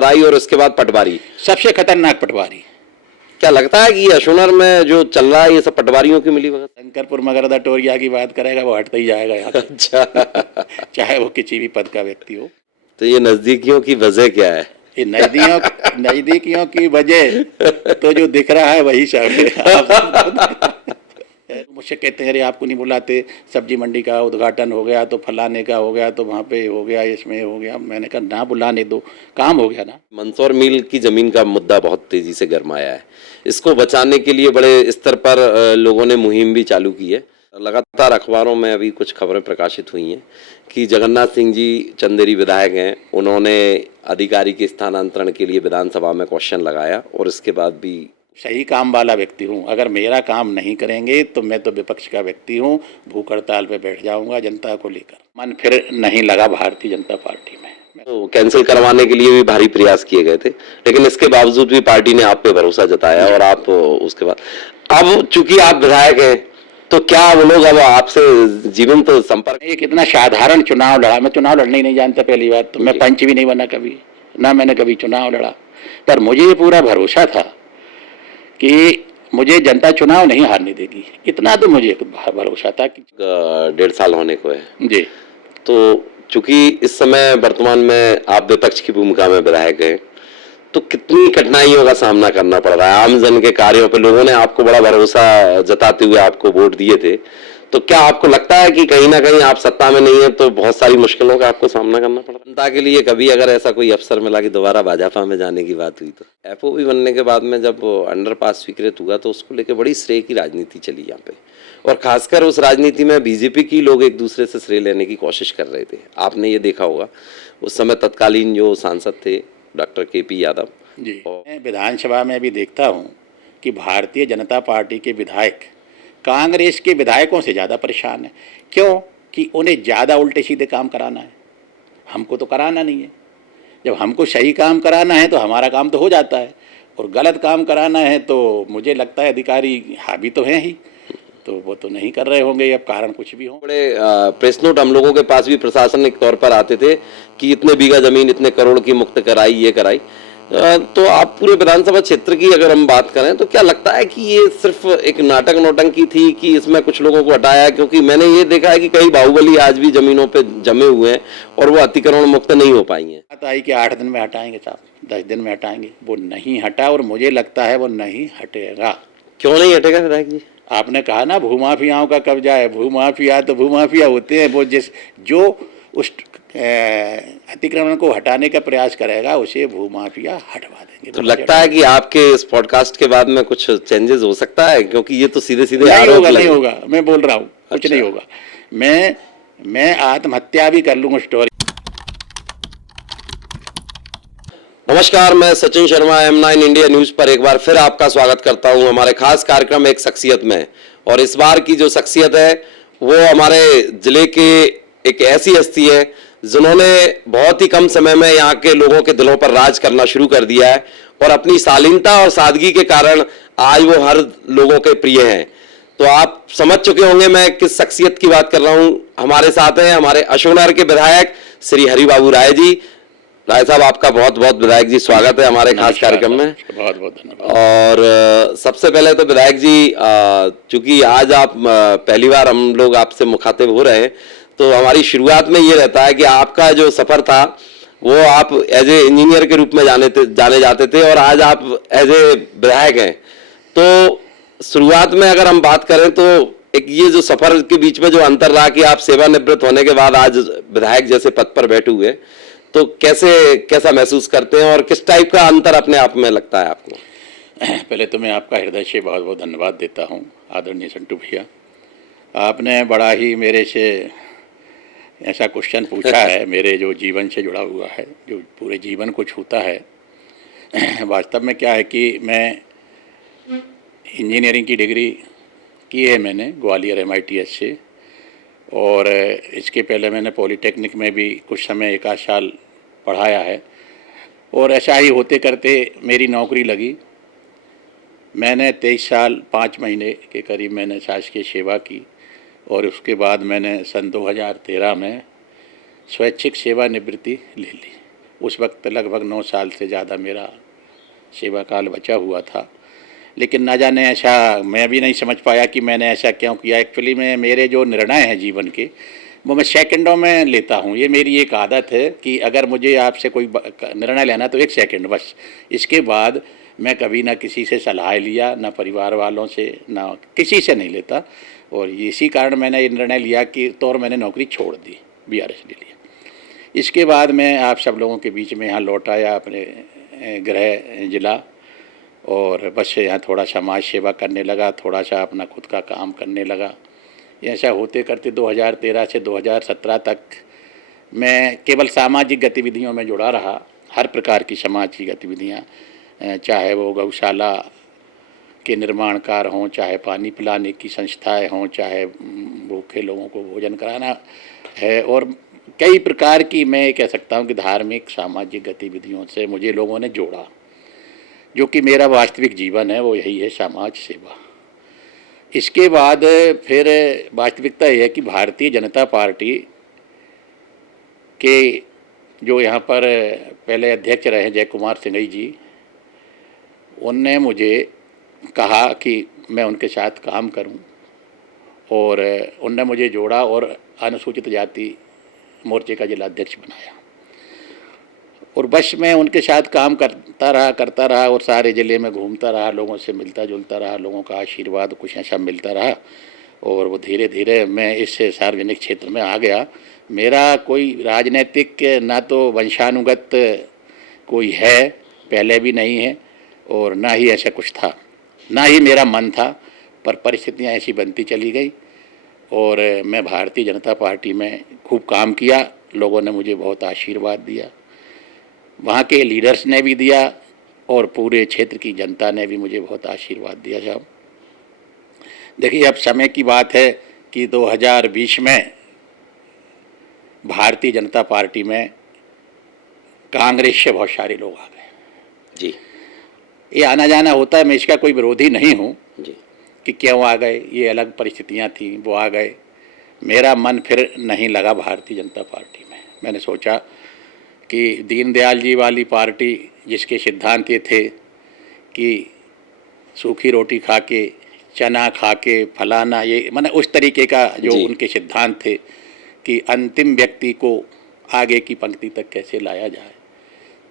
RI और उसके बाद पटवारी। सबसे खतरनाक पटवारी। क्या लगता है कि ये अशोनर में जो चल रहा है ये सब पटवारियों की मिली भगत? शंकरपुर मगरदा टोरिया की बात करेगा वो हटता ही जाएगा यहाँ से। अच्छा। चाहे वो किसी भी पद का व्यक्ति हो। तो ये नजदीकियों की वजह क्या है? ये नजदीकियों की वजह तो जो दिख रहा है वही सब है। मुझसे कहते हैं अरे आपको नहीं बुलाते, सब्जी मंडी का उद्घाटन हो गया तो फलाने का हो गया तो वहाँ पे हो गया, इसमें हो गया। मैंने कहा ना बुलाने दो, काम हो गया ना। मंदसौर मिल की जमीन का मुद्दा बहुत तेजी से गरमाया है। इसको बचाने के लिए बड़े स्तर पर लोगों ने मुहिम भी चालू की है। लगातार अखबारों में अभी कुछ खबरें प्रकाशित हुई हैं कि जगन्नाथ सिंह जी चंदेरी विधायक हैं, उन्होंने अधिकारी के स्थानांतरण के लिए विधानसभा में क्वेश्चन लगाया और इसके बाद भी सही काम वाला व्यक्ति हूँ। अगर मेरा काम नहीं करेंगे तो मैं तो विपक्ष का व्यक्ति हूँ, भूख हड़ताल पे बैठ जाऊंगा जनता को लेकर। मन फिर नहीं लगा भारतीय जनता पार्टी में। तो कैंसिल करवाने के लिए भी भारी प्रयास किए गए थे, लेकिन इसके बावजूद भी पार्टी ने आप पे भरोसा जताया और आप उसके बाद अब चूंकि आप विधायक हैं तो क्या वो लोग अब आपसे जीवन तो संपर्क? एक इतना साधारण चुनाव लड़ा, मैं चुनाव लड़ना ही नहीं जानता पहली बार तो। मैं पंच भी नहीं बना कभी, ना मैंने कभी चुनाव लड़ा। पर मुझे ये पूरा भरोसा था कि मुझे जनता चुनाव नहीं हारने देगी, इतना तो मुझे भरोसा था कि 1.5 साल होने को है जी। तो चूंकि इस समय वर्तमान में आप विपक्ष की भूमिका में विधायक हैं तो कितनी कठिनाइयों का सामना करना पड़ रहा है? आम जन के कार्यों पे लोगों ने आपको बड़ा भरोसा जताते हुए आपको वोट दिए थे, तो क्या आपको लगता है कि कहीं ना कहीं आप सत्ता में नहीं है तो बहुत सारी मुश्किलों का आपको सामना करना पड़ रहा है? जनता के लिए कभी अगर ऐसा कोई अवसर मिला कि दोबारा भाजपा में जाने की बात हुई तो एफओबी बनने के बाद में जब अंडरपास स्वीकृत हुआ तो उसको लेकर बड़ी श्रेय की राजनीति चली यहाँ पे, और खासकर उस राजनीति में बीजेपी की लोग एक दूसरे से श्रेय लेने की कोशिश कर रहे थे। आपने ये देखा होगा उस समय तत्कालीन जो सांसद थे डॉक्टर केपी यादव जी। मैं विधानसभा में भी देखता हूँ कि भारतीय जनता पार्टी के विधायक कांग्रेस के विधायकों से ज़्यादा परेशान है। क्यों? कि उन्हें ज़्यादा उल्टे सीधे काम कराना है, हमको तो कराना नहीं है। जब हमको सही काम कराना है तो हमारा काम तो हो जाता है, और गलत काम कराना है तो मुझे लगता है अधिकारी हावी तो हैं ही, तो वो तो नहीं कर रहे होंगे, अब कारण कुछ भी हो। बड़े प्रेस नोट हम लोगों के पास भी प्रशासनिक तौर पर आते थे कि इतने बीघा जमीन इतने करोड़ की मुक्त कराई, ये कराई। तो आप पूरे विधानसभा क्षेत्र की अगर हम बात करें तो क्या लगता है कि ये सिर्फ एक नाटक नौटंकी थी कि इसमें कुछ लोगों को हटाया? क्योंकि मैंने ये देखा है कि कई बाहुबली आज भी जमीनों पे जमे हुए हैं और वो अतिक्रमण मुक्त नहीं हो पाई हैं। बात आई कि 8 दिन में हटाएंगे साहब, 10 दिन में हटाएंगे, वो नहीं हटा और मुझे लगता है वो नहीं हटेगा। क्यों नहीं हटेगा विधायक जी? आपने कहा ना भूमाफियाओं का कब्जा है, भूमाफिया तो भूमाफिया होते हैं, वो जो उस अतिक्रमण को हटाने का प्रयास करेगा उसे भूमाफिया हटवा देंगे। तो लगता है कि आपके इस पॉडकास्ट के बाद में कुछ चेंजेस हो सकता है, क्योंकि ये तो सीधे सीधे नहीं होगा, नहीं होगा, मैं बोल रहा हूँ कुछ नहीं होगा। मैं आत्महत्या भी कर लूंगा स्टोरी। नमस्कार, मैं Sachin Sharma M9 India news पर एक बार फिर आपका स्वागत करता हूं हमारे खास कार्यक्रम एक शख्सियत में। और इस बार की जो शख्सियत है वो हमारे जिले के एक ऐसी हस्ती है जिन्होंने बहुत ही कम समय में यहाँ के लोगों के दिलों पर राज करना शुरू कर दिया है और अपनी शालीनता और सादगी के कारण आज वो हर लोगों के प्रिय हैं। तो आप समझ चुके होंगे मैं किस शख्सियत की बात कर रहा हूं। हमारे साथ हैं हमारे अशोनर के विधायक श्री हरिबाबू राय जी। राय साहब, आपका बहुत बहुत विधायक जी स्वागत है हमारे खास कार्यक्रम में। बहुत बहुत धन्यवाद। और सबसे पहले तो विधायक जी, चूंकि आज आप पहली बार हम लोग आपसे मुखातिब हो रहे हैं तो हमारी शुरुआत में ये रहता है कि आपका जो सफर था वो आप एज ए इंजीनियर के रूप में जाने जाते थे और आज आप एज ए विधायक हैं। तो शुरुआत में अगर हम बात करें तो एक ये जो सफर के बीच में जो अंतर रहा कि आप सेवानिवृत्त होने के बाद आज विधायक जैसे पद पर बैठे हुए, तो कैसा महसूस करते हैं और किस टाइप का अंतर अपने आप में लगता है आपको? पहले तो मैं आपका हृदय से बहुत बहुत धन्यवाद देता हूँ आदरणीय संटू भैया। आपने बड़ा ही मेरे से ऐसा क्वेश्चन पूछा है मेरे जो जीवन से जुड़ा हुआ है, जो पूरे जीवन को छूता है। वास्तव में क्या है कि मैं इंजीनियरिंग की डिग्री की है मैंने ग्वालियर MITS से, और इसके पहले मैंने पॉलिटेक्निक में भी कुछ समय 1 आध साल पढ़ाया है। और ऐसा ही होते करते मेरी नौकरी लगी। मैंने 23 साल 5 महीने के करीब मैंने शासकीय सेवा की और उसके बाद मैंने सन 2013 में स्वैच्छिक सेवानिवृत्ति ले ली। उस वक्त लगभग 9 साल से ज़्यादा मेरा सेवा काल बचा हुआ था। लेकिन ना जाने ऐसा मैं भी नहीं समझ पाया कि मैंने ऐसा क्यों किया। एक्चुअली में मेरे जो निर्णय हैं जीवन के, वो मैं सेकंडों में लेता हूँ। ये मेरी एक आदत है कि अगर मुझे आपसे कोई निर्णय लेना तो 1 सेकंड बस। इसके बाद मैं कभी ना किसी से सलाह लिया, ना परिवार वालों से, ना किसी से नहीं लेता। और इसी कारण मैंने ये निर्णय लिया कि मैंने नौकरी छोड़ दी, बीआरएस ले लिया। इसके बाद मैं आप सब लोगों के बीच में यहाँ लौट आया अपने गृह जिला, और बस यहाँ थोड़ा समाज सेवा करने लगा, थोड़ा सा अपना खुद का काम करने लगा। ऐसा होते करते 2013 से 2017 तक मैं केवल सामाजिक गतिविधियों में जुड़ा रहा। हर प्रकार की समाज की गतिविधियाँ, चाहे वो गौशाला के निर्माण कार्य हों, चाहे पानी पिलाने की संस्थाएं हों, चाहे भूखे लोगों को भोजन कराना है, और कई प्रकार की मैं ये कह सकता हूँ कि धार्मिक सामाजिक गतिविधियों से मुझे लोगों ने जोड़ा। जो कि मेरा वास्तविक जीवन है वो यही है, समाज सेवा। इसके बाद फिर वास्तविकता यह है कि भारतीय जनता पार्टी के जो यहाँ पर पहले अध्यक्ष रहे जय कुमार सिंघई जी, उनने मुझे कहा कि मैं उनके साथ काम करूं, और उनने मुझे जोड़ा और अनुसूचित जाति मोर्चे का जिला अध्यक्ष बनाया। और बस मैं उनके साथ काम करता रहा और सारे ज़िले में घूमता रहा, लोगों से मिलता जुलता रहा, लोगों का आशीर्वाद कुछ ऐसा मिलता रहा, और वो धीरे धीरे मैं इस सार्वजनिक क्षेत्र में आ गया। मेरा कोई राजनीतिक ना तो वंशानुगत कोई है, पहले भी नहीं है, और ना ही ऐसा कुछ था, ना ही मेरा मन था, पर परिस्थितियाँ ऐसी बनती चली गई और मैं भारतीय जनता पार्टी में खूब काम किया। लोगों ने मुझे बहुत आशीर्वाद दिया, वहाँ के लीडर्स ने भी दिया, और पूरे क्षेत्र की जनता ने भी मुझे बहुत आशीर्वाद दिया साहब। देखिए, अब समय की बात है कि 2020 में भारतीय जनता पार्टी में कांग्रेस से बहुत सारे लोग आ गए जी। ये आना जाना होता है, मैं इसका कोई विरोधी नहीं हूँ जी। कि क्यों आ गए, ये अलग परिस्थितियाँ थी, वो आ गए। मेरा मन फिर नहीं लगा भारतीय जनता पार्टी में। मैंने सोचा कि दीनदयाल जी वाली पार्टी जिसके सिद्धांत ये थे कि सूखी रोटी खा के, चना खा के, फलाना, ये माने उस तरीके का जो जी। उनके सिद्धांत थे कि अंतिम व्यक्ति को आगे की पंक्ति तक कैसे लाया जाए,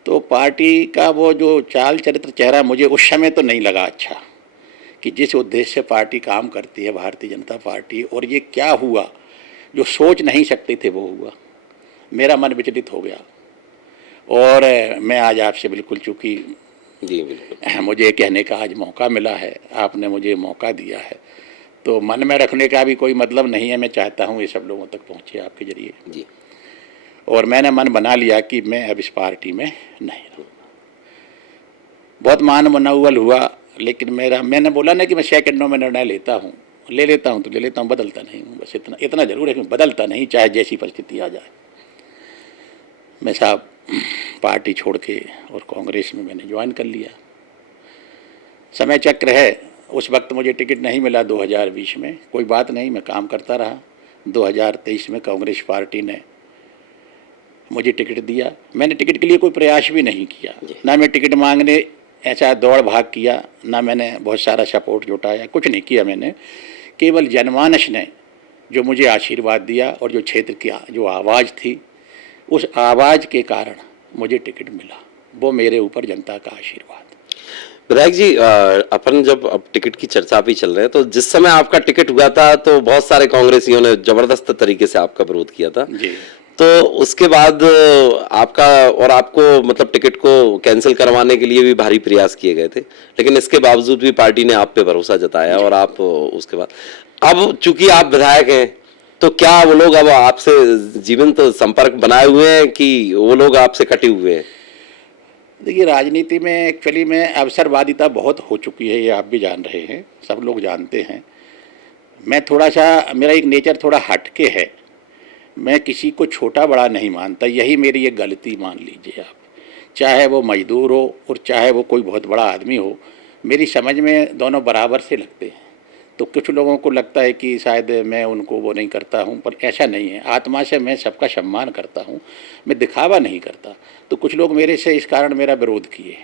तो पार्टी का वो जो चाल चरित्र चेहरा मुझे उस समय तो नहीं लगा अच्छा, कि जिस उद्देश्य से पार्टी काम करती है भारतीय जनता पार्टी, और ये क्या हुआ जो सोच नहीं सकते थे वो हुआ। मेरा मन विचलित हो गया, और मैं आज आपसे बिल्कुल, चूँकि जी बिल्कुल, मुझे कहने का आज मौका मिला है, आपने मुझे मौका दिया है, तो मन में रखने का भी कोई मतलब नहीं है। मैं चाहता हूँ ये सब लोगों तक पहुँचे आपके जरिए, जी। और मैंने मन बना लिया कि मैं अब इस पार्टी में नहीं रहूँगा। बहुत मान मनौवल हुआ, लेकिन मैंने बोला ना कि मैं सेकंडों में निर्णय लेता हूँ, ले लेता हूँ तो ले लेता हूँ, बदलता नहीं हूँ। बस इतना ज़रूर है कि बदलता नहीं, चाहे जैसी परिस्थिति आ जाए। मैं साहब पार्टी छोड़ के और कांग्रेस में मैंने ज्वाइन कर लिया। समय चक्र है, उस वक्त मुझे टिकट नहीं मिला 2020 में, कोई बात नहीं, मैं काम करता रहा। 2023 में कांग्रेस पार्टी ने मुझे टिकट दिया। मैंने टिकट के लिए कोई प्रयास भी नहीं किया, ना मैं टिकट मांगने ऐसा दौड़ भाग किया, ना मैंने बहुत सारा सपोर्ट जुटाया, कुछ नहीं किया मैंने। केवल जनमानस ने जो मुझे आशीर्वाद दिया, और जो क्षेत्र की जो आवाज़ थी, उस आवाज़ के कारण मुझे टिकट मिला। वो मेरे ऊपर जनता का आशीर्वाद। विधायक जी, अपन जब अब टिकट की चर्चा भी चल रहे हैं, तो जिस समय आपका टिकट हुआ था तो बहुत सारे कांग्रेसियों ने जबरदस्त तरीके से आपका विरोध किया था जी। तो उसके बाद आपका और आपको मतलब टिकट को कैंसिल करवाने के लिए भी भारी प्रयास किए गए थे, लेकिन इसके बावजूद भी पार्टी ने आप पे भरोसा जताया और आप उसके बाद, अब चूंकि आप विधायक हैं, तो क्या वो लोग अब आपसे जीवंत संपर्क बनाए हुए हैं कि वो लोग आपसे कटे हुए हैं? देखिए, राजनीति में एक्चुअली में अवसरवादिता बहुत हो चुकी है, ये आप भी जान रहे हैं, सब लोग जानते हैं। मैं थोड़ा सा, मेरा एक नेचर थोड़ा हटके है, मैं किसी को छोटा बड़ा नहीं मानता, यही मेरी एक गलती मान लीजिए आप। चाहे वो मजदूर हो और चाहे वो कोई बहुत बड़ा आदमी हो, मेरी समझ में दोनों बराबर से लगते हैं। तो कुछ लोगों को लगता है कि शायद मैं उनको वो नहीं करता हूँ, पर ऐसा नहीं है। आत्मा से मैं सबका सम्मान करता हूँ, मैं दिखावा नहीं करता। तो कुछ लोग मेरे से इस कारण मेरा विरोध किए,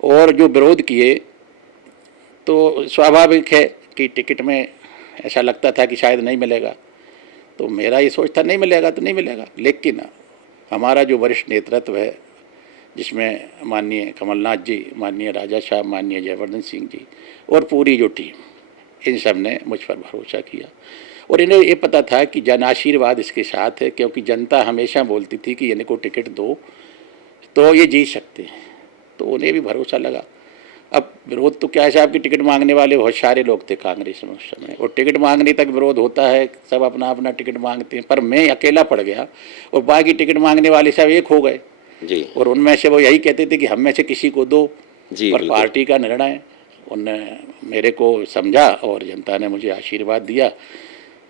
और जो विरोध किए तो स्वाभाविक है कि टिकट में ऐसा लगता था कि शायद नहीं मिलेगा। तो मेरा ये सोच था नहीं मिलेगा तो नहीं मिलेगा, लेकिन हमारा जो वरिष्ठ नेतृत्व है, जिसमें माननीय कमलनाथ जी, माननीय राजा साहब, माननीय जयवर्धन सिंह जी और पूरी जो टीम, इन सब ने मुझ पर भरोसा किया। और इन्हें ये पता था कि जन आशीर्वाद इसके साथ है, क्योंकि जनता हमेशा बोलती थी कि इनको टिकट दो तो ये जीत सकते हैं, तो उन्हें भी भरोसा लगा। अब विरोध तो क्या है साहब कि टिकट मांगने वाले बहुत सारे लोग थे कांग्रेस में उस समय, और टिकट मांगने तक विरोध होता है, सब अपना अपना टिकट मांगते हैं, पर मैं अकेला पड़ गया और बाकी टिकट मांगने वाले सब एक हो गए जी और उनमें से वो यही कहते थे कि हम में से किसी को दो। जी पर बिल्कुल। पार्टी का निर्णय, उनने मेरे को समझा और जनता ने मुझे आशीर्वाद दिया।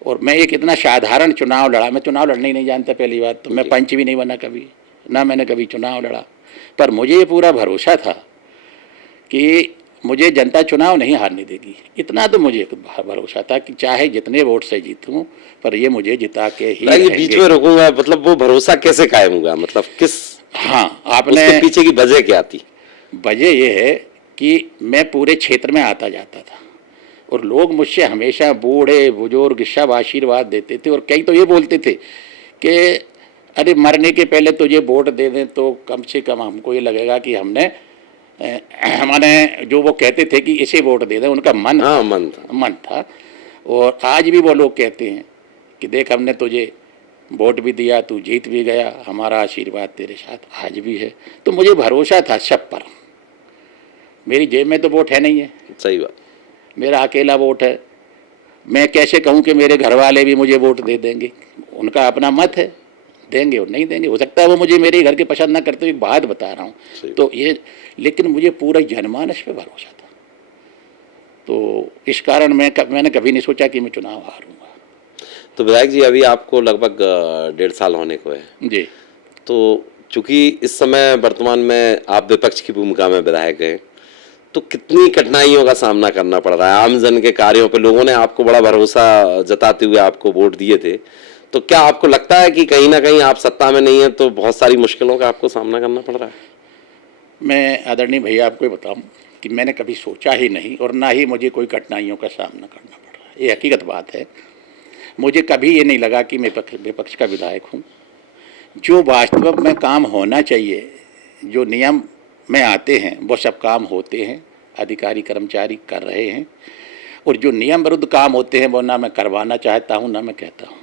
और मैं एक इतना साधारण चुनाव लड़ा, मैं चुनाव लड़ने ही नहीं जानता पहली बात तो, मैं जी पंच भी नहीं बना कभी, ना मैंने कभी चुनाव लड़ा, पर मुझे ये पूरा भरोसा था कि मुझे जनता चुनाव नहीं हारने देगी। इतना तो मुझे भरोसा था कि चाहे जितने वोट से जीतूं, पर ये मुझे जिता के ही ये बीच रहेंगे। में रोकूंगा, मतलब वो भरोसा कैसे कायम हुआ, मतलब किस, हाँ, आपने, उसके पीछे की वजह क्या थी? वजह ये है कि मैं पूरे क्षेत्र में आता जाता था और लोग मुझसे हमेशा, बूढ़े बुजुर्ग सब आशीर्वाद देते थे, और कई तो ये बोलते थे कि अरे मरने के पहले तुझे वोट दे दें तो कम से कम हमको ये लगेगा कि हमने माने, जो वो कहते थे कि इसे वोट दे दें, उनका मन हाँ था, मन था। मन था। और आज भी वो लोग कहते हैं कि देख हमने तुझे वोट भी दिया, तू जीत भी गया, हमारा आशीर्वाद तेरे साथ आज भी है। तो मुझे भरोसा था सब पर। मेरी जेब में तो वोट है नहीं है, सही बात। मेरा अकेला वोट है। मैं कैसे कहूँ कि मेरे घर वाले भी मुझे वोट दे देंगे, उनका अपना मत है, देंगे और नहीं देंगे, हो सकता है वो मुझे मेरे घर के पसंद ना करते, एक बात बता रहा सही। हूँ। तो ये, लेकिन मुझे पूरा जनमानस पे भरोसा था, तो इस कारण मैंने कभी नहीं सोचा कि मैं चुनाव हारूंगा। तो विधायक जी, अभी आपको लगभग 1.5 साल होने को है। जी तो चूंकि इस समय वर्तमान में आप विपक्ष की भूमिका में विधायक हैं, तो कितनी कठिनाइयों का सामना करना पड़ रहा है? आम जन के कार्यों पे लोगों ने आपको बड़ा भरोसा जताते हुए आपको वोट दिए थे, तो क्या आपको लगता है कि कहीं ना कहीं आप सत्ता में नहीं है तो बहुत सारी मुश्किलों का आपको सामना करना पड़ रहा है? मैं आदरणीय भैया आपको बताऊं कि मैंने कभी सोचा ही नहीं और ना ही मुझे कोई कठिनाइयों का सामना करना पड़ रहा है, ये हकीकत बात है। मुझे कभी ये नहीं लगा कि मैं विपक्ष का विधायक हूँ। जो वास्तव में काम होना चाहिए, जो नियम में आते हैं वो सब काम होते हैं, अधिकारी कर्मचारी कर रहे हैं, और जो नियम विरुद्ध काम होते हैं वो ना मैं करवाना चाहता हूँ ना मैं कहता हूँ।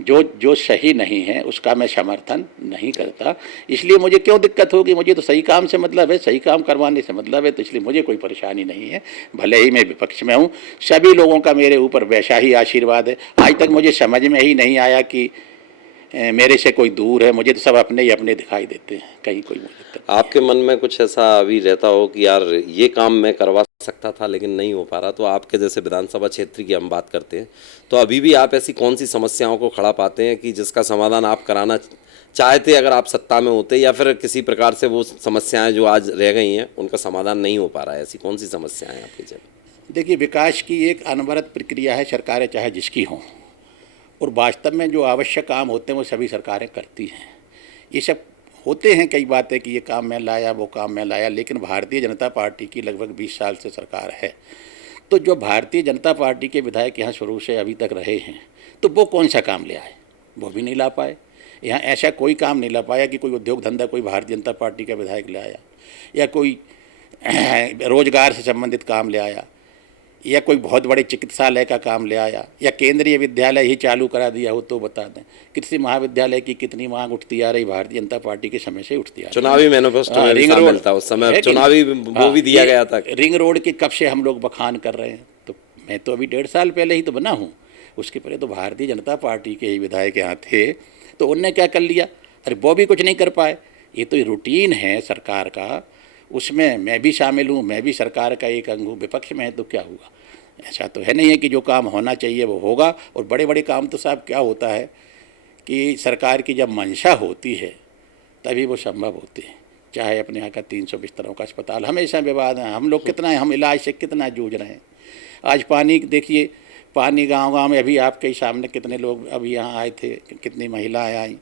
जो जो सही नहीं है उसका मैं समर्थन नहीं करता। इसलिए मुझे क्यों दिक्कत होगी, मुझे तो सही काम से मतलब है, सही काम करवाने से मतलब है, तो इसलिए मुझे कोई परेशानी नहीं है। भले ही मैं विपक्ष में हूँ, सभी लोगों का मेरे ऊपर वैसा ही आशीर्वाद है। आज तक मुझे समझ में ही नहीं आया कि मेरे से कोई दूर है, मुझे तो सब अपने ही अपने दिखाई देते हैं, कहीं कोई मुझे दिक्कत नहीं आपके मन में कुछ ऐसा अभी रहता हो कि यार ये काम मैं करवा सकता था लेकिन नहीं हो पा रहा, तो आपके जैसे विधानसभा क्षेत्र की हम बात करते हैं, तो अभी भी आप ऐसी कौन सी समस्याओं को खड़ा पाते हैं कि जिसका समाधान आप कराना चाहते अगर आप सत्ता में होते, या फिर किसी प्रकार से वो समस्याएं जो आज रह गई हैं उनका समाधान नहीं हो पा रहा है? ऐसी कौन सी समस्याएं आपकी जब? देखिए, विकास की एक अनवरत प्रक्रिया है, सरकारें चाहे जिसकी हों, और वास्तव में जो आवश्यक काम होते हैं वो सभी सरकारें करती हैं। ये सब होते हैं कई बातें कि ये काम मैं लाया, वो काम मैं लाया, लेकिन भारतीय जनता पार्टी की लगभग 20 साल से सरकार है। तो जो भारतीय जनता पार्टी के विधायक यहाँ शुरू से अभी तक रहे हैं, तो वो कौन सा काम ले आए? वो भी नहीं ला पाए। यहाँ ऐसा कोई काम नहीं ला पाया कि कोई उद्योग धंधा कोई भारतीय जनता पार्टी का विधायक ले आया, या कोई रोजगार से संबंधित काम ले आया, या कोई बहुत बड़े चिकित्सालय का काम ले आया, या केंद्रीय विद्यालय ही चालू करा दिया हो तो बता दें। कृषि महाविद्यालय की कितनी मांग उठती आ रही, भारतीय जनता पार्टी के समय से उठती आ रही। चुनावी मैनिफेस्टो में भी रिंग शामिल रोड था उस समय, है कि चुनावी नहीं? वो भी दिया ये गया था। रिंग रोड के कब से हम लोग बखान कर रहे हैं, तो मैं तो अभी 1.5 साल पहले ही तो बना हूँ, उसके पहले तो भारतीय जनता पार्टी के ही विधायक यहाँ थे, तो उनने क्या कर लिया? अरे वो भी कुछ नहीं कर पाए। ये तो रूटीन है सरकार का, उसमें मैं भी शामिल हूँ, मैं भी सरकार का एक अंग हूँ। विपक्ष में है तो क्या हुआ? ऐसा तो है नहीं है कि जो काम होना चाहिए वो होगा। और बड़े बड़े काम तो साहब क्या होता है कि सरकार की जब मंशा होती है तभी वो संभव होते हैं। चाहे अपने यहाँ का 300 बिस्तरों का अस्पताल, हमेशा विवाद है, हम लोग कितना, हम इलाज से कितना जूझ रहे हैं, आज पानी देखिए, पानी गांव-गांव में, अभी आपके ही सामने कितने लोग अभी यहाँ आए थे, कितनी महिलाएं आई।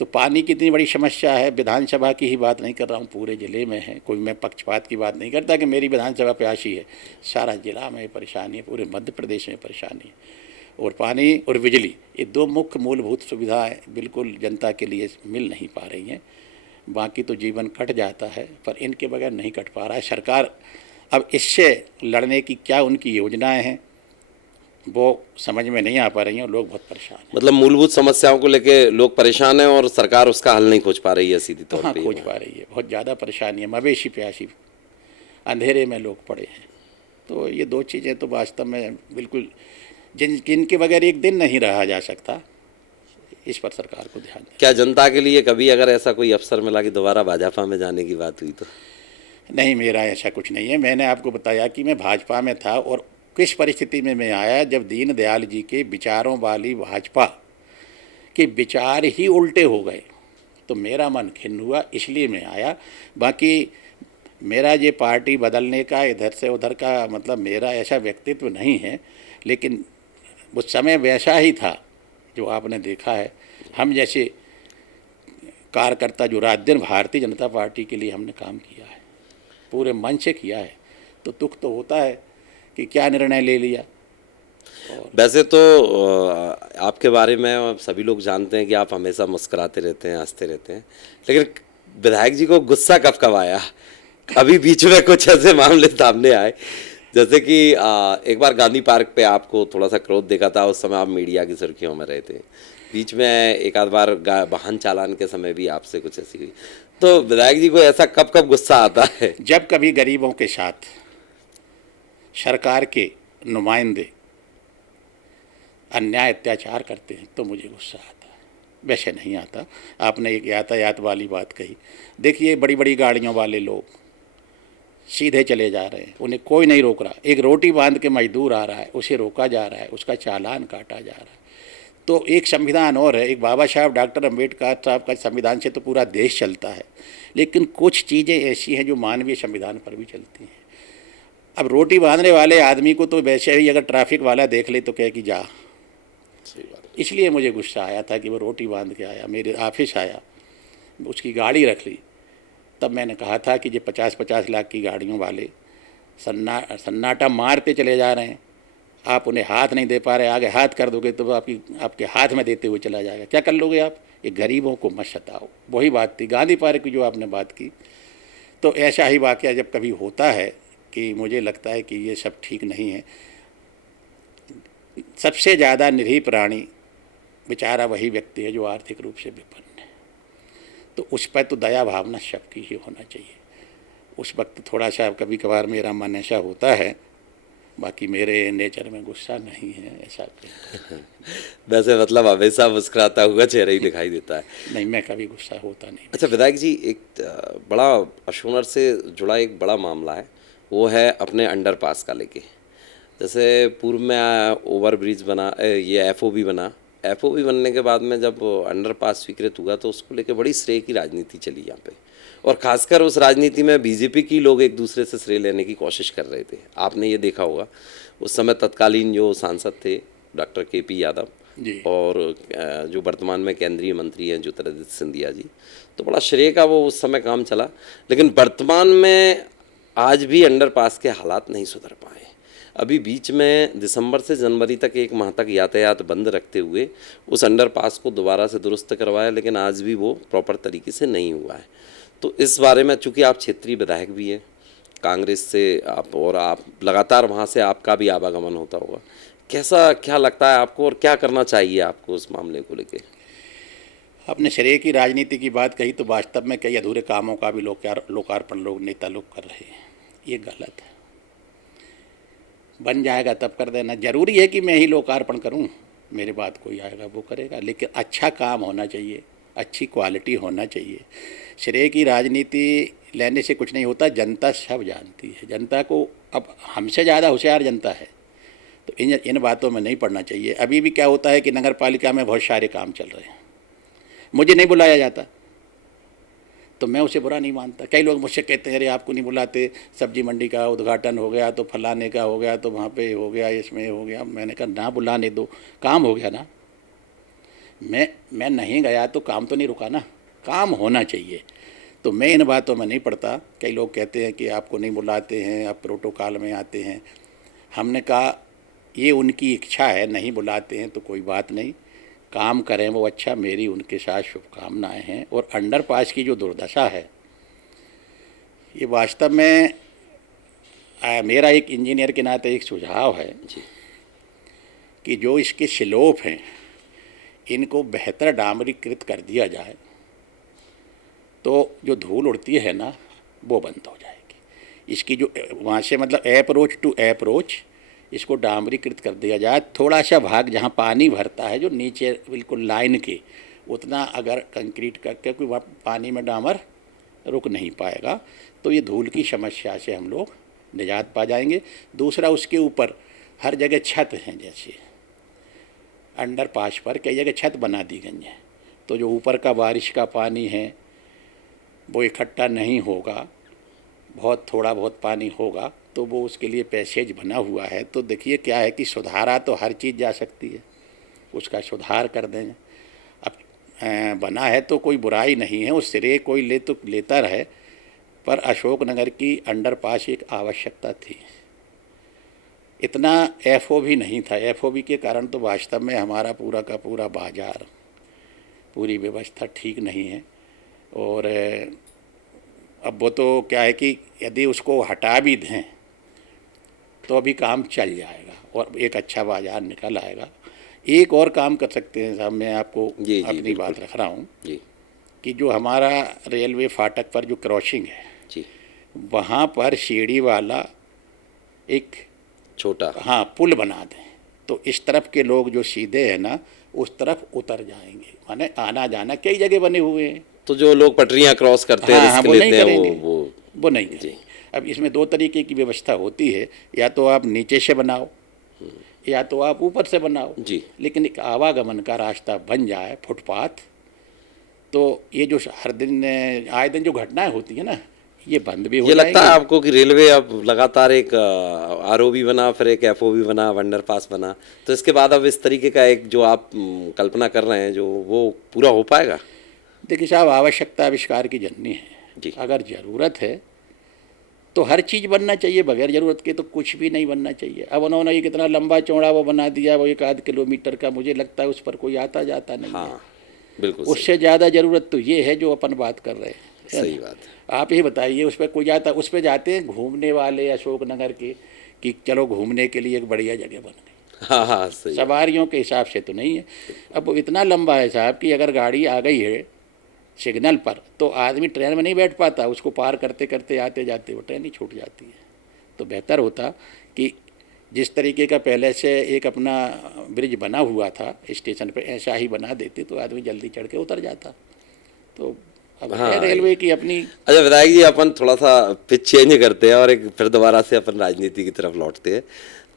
तो पानी की इतनी बड़ी समस्या है, विधानसभा की ही बात नहीं कर रहा हूँ, पूरे ज़िले में है। कोई मैं पक्षपात की बात नहीं करता कि मेरी विधानसभा प्यासी है, सारा ज़िला में परेशानी है, पूरे मध्य प्रदेश में परेशानी है। और पानी और बिजली, ये दो मुख्य मूलभूत सुविधाएं बिल्कुल जनता के लिए मिल नहीं पा रही हैं। बाकी तो जीवन कट जाता है, पर इनके बगैर नहीं कट पा रहा है। सरकार अब इससे लड़ने की क्या उनकी योजनाएं हैं वो समझ में नहीं आ पा रही हैं, और लोग बहुत परेशान हैं। मतलब मूलभूत समस्याओं को लेके लोग परेशान हैं और सरकार उसका हल नहीं खोज पा रही है सीधी तौर कहाँ पे। खोज पा रही है, बहुत ज़्यादा परेशानी है, मवेशी प्यासी अंधेरे में लोग पड़े हैं। तो ये दो चीज़ें तो वास्तव में बिल्कुल जिनके बगैर एक दिन नहीं रहा जा सकता, इस पर सरकार को ध्यान दें। क्या जनता के लिए कभी अगर ऐसा कोई अवसर मिला कि दोबारा भाजपा में जाने की बात हुई तो? नहीं, मेरा ऐसा कुछ नहीं है। मैंने आपको बताया कि मैं भाजपा में था, और किस परिस्थिति में मैं आया, जब दीनदयाल जी के विचारों वाली भाजपा के विचार ही उल्टे हो गए, तो मेरा मन खिन्न हुआ, इसलिए मैं आया। बाकी मेरा ये पार्टी बदलने का, इधर से उधर का, मतलब मेरा ऐसा व्यक्तित्व नहीं है, लेकिन उस समय वैसा ही था जो आपने देखा है। हम जैसे कार्यकर्ता जो रात दिन भारतीय जनता पार्टी के लिए हमने काम किया है, पूरे मन से किया है, तो दुख तो होता है कि क्या निर्णय ले लिया। वैसे तो आपके बारे में सभी लोग जानते हैं कि आप हमेशा मुस्कुराते रहते हैं, हंसते रहते हैं, लेकिन विधायक जी को गुस्सा कब कब आया? अभी बीच में कुछ ऐसे मामले सामने आए, जैसे कि एक बार गांधी पार्क पे आपको थोड़ा सा क्रोध देखा था, उस समय आप मीडिया की सुर्खियों में रहे थे। बीच में एक आध बार वाहन चालान के समय भी आपसे कुछ ऐसी हुई। तो विधायक जी को ऐसा कब कब गुस्सा आता है? जब कभी गरीबों के साथ सरकार के नुमाइंदे अन्याय अत्याचार करते हैं तो मुझे गुस्सा आता है, वैसे नहीं आता। आपने एक यातायात वाली बात कही, देखिए बड़ी बड़ी गाड़ियों वाले लोग सीधे चले जा रहे हैं, उन्हें कोई नहीं रोक रहा। एक रोटी बांध के मजदूर आ रहा है, उसे रोका जा रहा है, उसका चालान काटा जा रहा है। तो एक संविधान और है, एक बाबा साहब डॉक्टर अम्बेडकर साहब का संविधान से तो पूरा देश चलता है, लेकिन कुछ चीज़ें ऐसी हैं जो मानवीय संविधान पर भी चलती हैं। अब रोटी बांधने वाले आदमी को तो वैसे ही अगर ट्रैफिक वाला देख ले तो कहे कि जा। इसलिए मुझे गुस्सा आया था कि वो रोटी बांध के आया, मेरे ऑफिस आया, उसकी गाड़ी रख ली। तब मैंने कहा था कि ये 50-50 लाख की गाड़ियों वाले सन्नाटा मारते चले जा रहे हैं, आप उन्हें हाथ नहीं दे पा रहे, आगे हाथ कर दोगे तो आपके हाथ में देते हुए चला जाएगा। क्या कर लोगे आप? ये गरीबों को मत सताओ। वही बात थी गांधी पार्क की जो आपने बात की। तो ऐसा ही वाक़या जब कभी होता है कि मुझे लगता है कि ये सब ठीक नहीं है। सबसे ज़्यादा निरीह प्राणी बेचारा वही व्यक्ति है जो आर्थिक रूप से विपन्न है, तो उस पर तो दया भावना सबकी ही होना चाहिए। उस वक्त थोड़ा सा कभी कभार मेरा मन ऐसा होता है, बाकी मेरे नेचर में गुस्सा नहीं है ऐसा। वैसे मतलब हमेशा मुस्कुराता हुआ चेहरा ही दिखाई देता है। नहीं, मैं कभी गुस्सा होता नहीं। अच्छा विधायक जी, एक बड़ा अशोनर से जुड़ा एक बड़ा मामला है, वो है अपने अंडरपास का लेके। जैसे पूर्व में ओवर ब्रिज बना, ये एफओबी बना, एफओबी बनने के बाद में जब अंडरपास स्वीकृत हुआ तो उसको लेके बड़ी श्रेय की राजनीति चली यहाँ पे, और खासकर उस राजनीति में बीजेपी की लोग एक दूसरे से श्रेय लेने की कोशिश कर रहे थे। आपने ये देखा होगा, उस समय तत्कालीन जो सांसद थे डॉक्टर केपी यादव जी, और जो वर्तमान में केंद्रीय मंत्री हैं ज्योतिरादित्य सिंधिया जी, तो बड़ा श्रेय का वो उस समय काम चला। लेकिन वर्तमान में आज भी अंडरपास के हालात नहीं सुधर पाए। अभी बीच में दिसंबर से जनवरी तक 1 माह तक यातायात बंद रखते हुए उस अंडरपास को दोबारा से दुरुस्त करवाया, लेकिन आज भी वो प्रॉपर तरीके से नहीं हुआ है। तो इस बारे में, चूँकि आप क्षेत्रीय विधायक भी हैं कांग्रेस से, आप लगातार वहाँ से आपका भी आवागमन होता होगा, कैसा क्या लगता है आपको और क्या करना चाहिए आपको उस मामले को लेके? आपने श्रेय की राजनीति की बात कही, तो वास्तव में कई अधूरे कामों का भी लोकार्पण लोग नेता लोग कर रहे हैं। ये गलत है। बन जाएगा तब कर देना। जरूरी है कि मैं ही लोकार्पण करूं, मेरे बाद कोई आएगा वो करेगा, लेकिन अच्छा काम होना चाहिए, अच्छी क्वालिटी होना चाहिए। श्रेय की राजनीति लेने से कुछ नहीं होता, जनता सब जानती है। जनता को अब हमसे ज़्यादा होशियार जनता है, तो इन बातों में नहीं पड़ना चाहिए। अभी भी क्या होता है कि नगर पालिका में बहुत सारे काम चल रहे हैं, मुझे नहीं बुलाया जाता, तो मैं उसे बुरा नहीं मानता। कई लोग मुझसे कहते हैं अरे आपको नहीं बुलाते, सब्जी मंडी का उद्घाटन हो गया तो फलाने का हो गया तो वहाँ पे हो गया, इसमें हो गया। मैंने कहा ना बुलाने दो, काम हो गया ना। मैं नहीं गया तो काम तो नहीं रुका ना, काम होना चाहिए। तो मैं इन बातों में नहीं पड़ता। कई लोग कहते हैं कि आपको नहीं बुलाते हैं, आप प्रोटोकॉल में आते हैं। हमने कहा ये उनकी इच्छा है, नहीं बुलाते हैं तो कोई बात नहीं, काम करें वो अच्छा, मेरी उनके साथ शुभकामनाएं हैं। और अंडरपास की जो दुर्दशा है ये वास्तव में मेरा एक इंजीनियर के नाते एक सुझाव है जी कि जो इसके स्लोप हैं इनको बेहतर डामरीकृत कर दिया जाए तो जो धूल उड़ती है ना वो बंद हो जाएगी। इसकी जो वहाँ से मतलब अप्रोच टू अप्रोच इसको डामरीकृत कर दिया जाए। थोड़ा सा भाग जहाँ पानी भरता है जो नीचे बिल्कुल लाइन के, उतना अगर कंक्रीट करके, क्योंकि वहाँ पानी में डामर रुक नहीं पाएगा, तो ये धूल की समस्या से हम लोग निजात पा जाएंगे। दूसरा, उसके ऊपर हर जगह छत हैं, जैसे अंडरपास पर कई जगह छत बना दी गई है, तो जो ऊपर का बारिश का पानी है वो इकट्ठा नहीं होगा, बहुत थोड़ा बहुत पानी होगा तो वो उसके लिए पैसेज बना हुआ है। तो देखिए क्या है कि सुधारा तो हर चीज़ जा सकती है, उसका सुधार कर दें। अब बना है तो कोई बुराई नहीं है, उस सिरे कोई ले तो लेता रहे, पर अशोकनगर की अंडरपास एक आवश्यकता थी। इतना एफओ भी नहीं था। एफओ भी के कारण तो वास्तव में हमारा पूरा का पूरा बाज़ार, पूरी व्यवस्था ठीक नहीं है। और अब वो तो क्या है कि यदि उसको हटा भी दें तो अभी काम चल जाएगा और एक अच्छा बाज़ार निकल आएगा। एक और काम कर सकते हैं साहब, मैं आपको जी अपनी बिल्कुल बात रख रहा हूँ जी कि जो हमारा रेलवे फाटक पर जो क्रॉसिंग है जी वहाँ पर सीढ़ी वाला एक, छोटा हाँ, पुल बना दें तो इस तरफ के लोग जो सीधे हैं ना उस तरफ उतर जाएंगे। माने आना जाना कई जगह बने हुए हैं। तो जो लोग पटरियां क्रॉस करते हैं, हाँ हाँ, रिस्क वो नहीं लेते हैं, करेंगे, वो नहीं जी करेंगे। अब इसमें दो तरीके की व्यवस्था होती है, या तो आप नीचे से बनाओ या तो आप ऊपर से बनाओ, जी लेकिन एक आवागमन का रास्ता बन जाए, फुटपाथ, तो ये जो हर दिन आए दिन जो घटनाएं होती है ना ये बंद भी हो ये लगता है जाएंगी। आपको कि रेलवे अब लगातार एक आरओबी बना, फिर एक एफओबी बना, अंडरपास बना, तो इसके बाद अब इस तरीके का एक जो आप कल्पना कर रहे हैं जो वो पूरा हो पाएगा? देखिए साहब, आवश्यकता आविष्कार की जननी है। जी अगर ज़रूरत है तो हर चीज़ बनना चाहिए, बगैर ज़रूरत के तो कुछ भी नहीं बनना चाहिए। अब उन्होंने ये कितना लंबा चौड़ा वो बना दिया, वो 1 आध किलोमीटर का, मुझे लगता है उस पर कोई आता जाता नहीं है। हाँ बिल्कुल सही, उससे ज़्यादा ज़रूरत तो ये है जो अपन बात कर रहे हैं, है सही ना? बात है। आप ही बताइए, उस पर कोई जाता, उस पर जाते हैं घूमने वाले अशोकनगर के कि चलो घूमने के लिए एक बढ़िया जगह बन गई, हाँ हाँ सही बात। सवारियों के हिसाब से तो नहीं है। अब वो इतना लंबा है साहब कि अगर गाड़ी आ गई है सिग्नल पर तो आदमी ट्रेन में नहीं बैठ पाता, उसको पार करते करते आते जाते वो ट्रेन ही छूट जाती है। तो बेहतर होता कि जिस तरीके का पहले से एक अपना ब्रिज बना हुआ था स्टेशन पे, ऐसा ही बना देते तो आदमी जल्दी चढ़ के उतर जाता। तो अब है हाँ रेलवे की अपनी। अच्छा विधायक जी, अपन थोड़ा सा पिच चेंज करते हैं और एक फिर दोबारा से अपन राजनीति की तरफ लौटते हैं।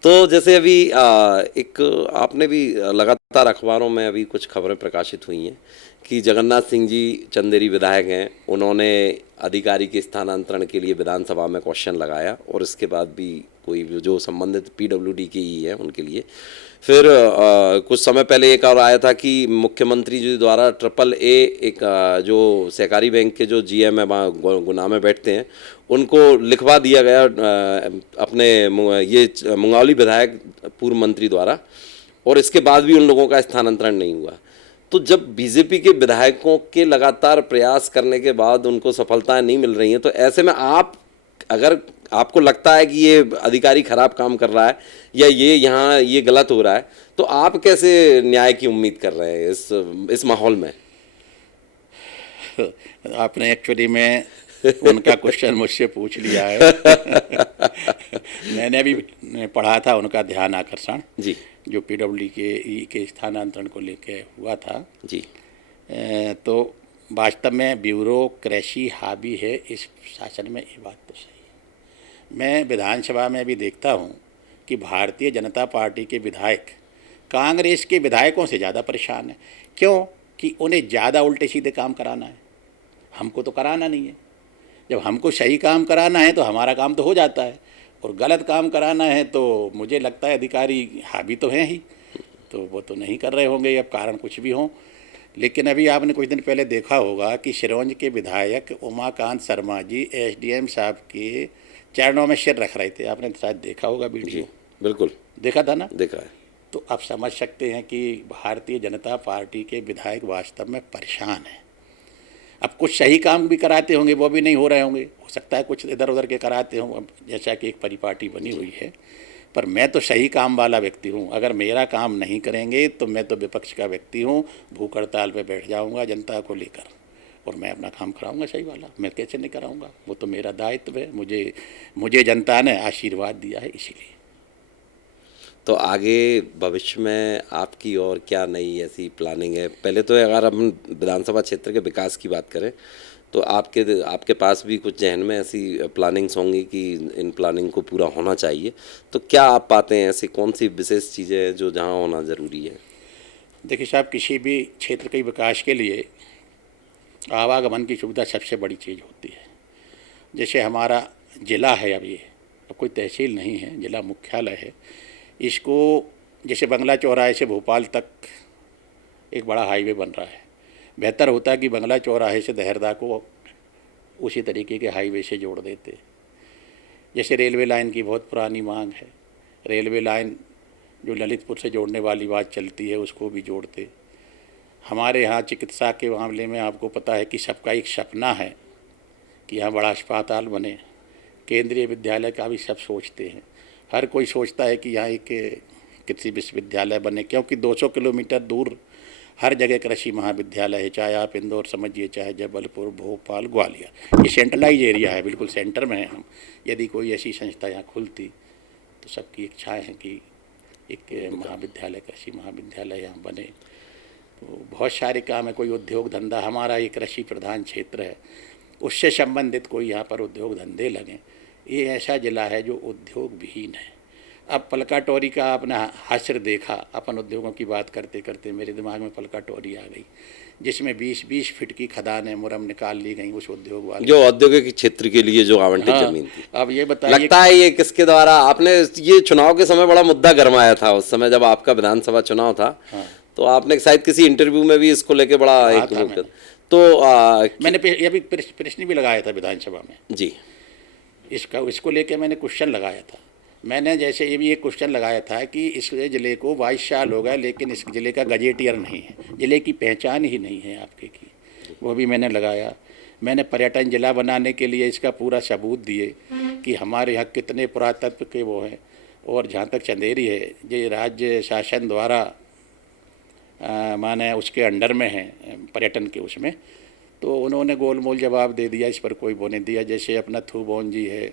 तो जैसे अभी एक आपने भी लगातार अखबारों में अभी कुछ खबरें प्रकाशित हुई हैं कि जगन्नाथ सिंह जी चंदेरी विधायक हैं, उन्होंने अधिकारी के स्थानांतरण के लिए विधानसभा में क्वेश्चन लगाया और इसके बाद भी कोई जो संबंधित पीडब्ल्यूडी के ही है उनके लिए। फिर कुछ समय पहले एक और आया था कि मुख्यमंत्री जी द्वारा ट्रिपल ए एक जो सहकारी बैंक के जो जीएम है वहाँ गुना में बैठते हैं उनको लिखवा दिया गया अपने ये मुंगावली विधायक पूर्व मंत्री द्वारा, और इसके बाद भी उन लोगों का स्थानांतरण नहीं हुआ। तो जब बीजेपी के विधायकों के लगातार प्रयास करने के बाद उनको सफलताएं नहीं मिल रही हैं, तो ऐसे में आप, अगर आपको लगता है कि ये अधिकारी खराब काम कर रहा है या ये यहाँ ये गलत हो रहा है, तो आप कैसे न्याय की उम्मीद कर रहे हैं इस माहौल में? आपने एक्चुअली में उनका क्वेश्चन मुझसे पूछ लिया है। मैंने भी पढ़ा था उनका ध्यान आकर्षण जी जो पीडब्ल्यू के स्थानांतरण को लेकर हुआ था। जी तो वास्तव में ब्यूरोक्रेसी हावी है इस शासन में, ये बात तो सही है। मैं विधानसभा में भी देखता हूँ कि भारतीय जनता पार्टी के विधायक कांग्रेस के विधायकों से ज़्यादा परेशान हैं। क्यों? कि उन्हें ज़्यादा उल्टे सीधे काम कराना है। हमको तो कराना नहीं है। जब हमको सही काम कराना है तो हमारा काम तो हो जाता है, और गलत काम कराना है तो मुझे लगता है अधिकारी हावी तो हैं ही, तो वो तो नहीं कर रहे होंगे, अब कारण कुछ भी हों। लेकिन अभी आपने कुछ दिन पहले देखा होगा कि सिरोंज के विधायक उमाकांत शर्मा जी एसडीएम साहब के चरणों में सिर रख रहे थे। आपने शायद देखा होगा जी वीडियो, बिल्कुल देखा था ना? देखा है। तो आप समझ सकते हैं कि भारतीय जनता पार्टी के विधायक वास्तव में परेशान हैं। अब कुछ सही काम भी कराते होंगे, वो भी नहीं हो रहे होंगे, हो सकता है कुछ इधर उधर के कराते हों, अब जैसा कि एक परिपाटी बनी हुई है। पर मैं तो सही काम वाला व्यक्ति हूँ, अगर मेरा काम नहीं करेंगे तो मैं तो विपक्ष का व्यक्ति हूँ, भूख हड़ताल पे बैठ जाऊँगा जनता को लेकर, और मैं अपना काम कराऊंगा सही वाला। मैं कैसे नहीं कराऊंगा, वो तो मेरा दायित्व है, मुझे जनता ने आशीर्वाद दिया है इसीलिए। तो आगे भविष्य में आपकी और क्या नई ऐसी प्लानिंग है? पहले तो अगर हम विधानसभा क्षेत्र के विकास की बात करें तो आपके पास भी कुछ जहन में ऐसी प्लानिंग्स होंगी कि इन प्लानिंग को पूरा होना चाहिए, तो क्या आप पाते हैं ऐसी कौन सी विशेष चीज़ें हैं जो जहाँ होना ज़रूरी है? देखिए साहब, किसी भी क्षेत्र के विकास के लिए आवागमन की सुविधा सबसे बड़ी चीज़ होती है। जैसे हमारा ज़िला है, अब कोई तहसील नहीं है, ज़िला मुख्यालय है। इसको जैसे बंगला चौराहे से भोपाल तक एक बड़ा हाईवे बन रहा है, बेहतर होता कि बंगला चौराहे से दहरदा को उसी तरीके के हाईवे से जोड़ देते। जैसे रेलवे लाइन की बहुत पुरानी मांग है, रेलवे लाइन जो ललितपुर से जोड़ने वाली बात चलती है उसको भी जोड़ते। हमारे यहाँ चिकित्सा के मामले में आपको पता है कि सबका एक सपना है कि यहाँ बड़ा अस्पताल बने, केंद्रीय विद्यालय का भी सब सोचते हैं। हर कोई सोचता है कि यहाँ एक कृषि विश्वविद्यालय बने, क्योंकि 200 किलोमीटर दूर हर जगह कृषि महाविद्यालय है, चाहे आप इंदौर समझिए, चाहे जबलपुर, भोपाल, ग्वालियर। ये सेंट्रलाइज एरिया है, बिल्कुल सेंटर में है हम। यदि कोई ऐसी संस्था यहाँ खुलती तो सबकी इच्छाएँ हैं कि एक महाविद्यालय, कृषि महाविद्यालय यहाँ बने। तो बहुत सारे काम है, कोई उद्योग धंधा, हमारा ये कृषि प्रधान क्षेत्र है, उससे संबंधित कोई यहाँ पर उद्योग धंधे लगें। ये ऐसा ज़िला है जो उद्योग विहीन है। अब पलका टोरी का आपने हास्य देखा, अपन उद्योगों की बात करते करते मेरे दिमाग में पलका टोरी आ गई, जिसमें 20-20 फीट की खदानें मुरम निकाल ली गई उस उद्योग वाले, जो औद्योगिक क्षेत्र के लिए जो आवंटित जमीन थी। अब ये बताइए, लगता है ये किसके द्वारा? आपने ये चुनाव के समय बड़ा मुद्दा गरमाया था उस समय जब आपका विधानसभा चुनाव था। तो आपने शायद किसी इंटरव्यू में भी इसको लेके बड़ा एक तो मैंने ये भी प्रश्न भी लगाया था विधानसभा में जी, इसको लेके मैंने क्वेश्चन लगाया था। मैंने जैसे ये भी एक क्वेश्चन लगाया था कि इस ज़िले को 22 साल हो गए लेकिन इस ज़िले का गजेटियर नहीं है, ज़िले की पहचान ही नहीं है आपके की, वो भी मैंने लगाया। मैंने पर्यटन जिला बनाने के लिए इसका पूरा सबूत दिए कि हमारे यहाँ कितने पुरातत्व के वो हैं। और जहाँ तक चंदेरी है, ये राज्य शासन द्वारा माने उसके अंडर में है, पर्यटन के उसमें, तो उन्होंने गोलमोल जवाब दे दिया, इस पर कोई वो नहीं दिया। जैसे अपना थूबोन जी है,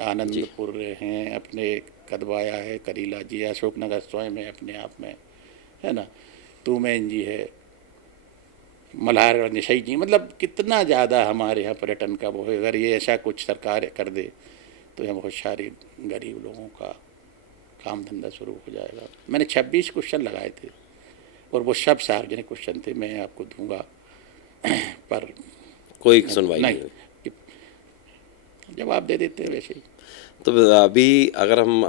आनंदपुर हैं, अपने कदवाया है, करीला जी है, अशोकनगर स्वयं है अपने आप में, है ना, तूमेन जी है, मल्हारगढ़ निशई जी, मतलब कितना ज़्यादा हमारे यहाँ पर्यटन का वो है। अगर ये ऐसा कुछ सरकार कर दे तो यहाँ बहुत सारे गरीब लोगों का काम धंधा शुरू हो जाएगा। मैंने 26 क्वेश्चन लगाए थे और वो सब सार्वजनिक क्वेश्चन थे, मैं आपको दूंगा पर कोई सुनवाई नहीं, जवाब दे देते हैं वैसे ही। तो अभी अगर हम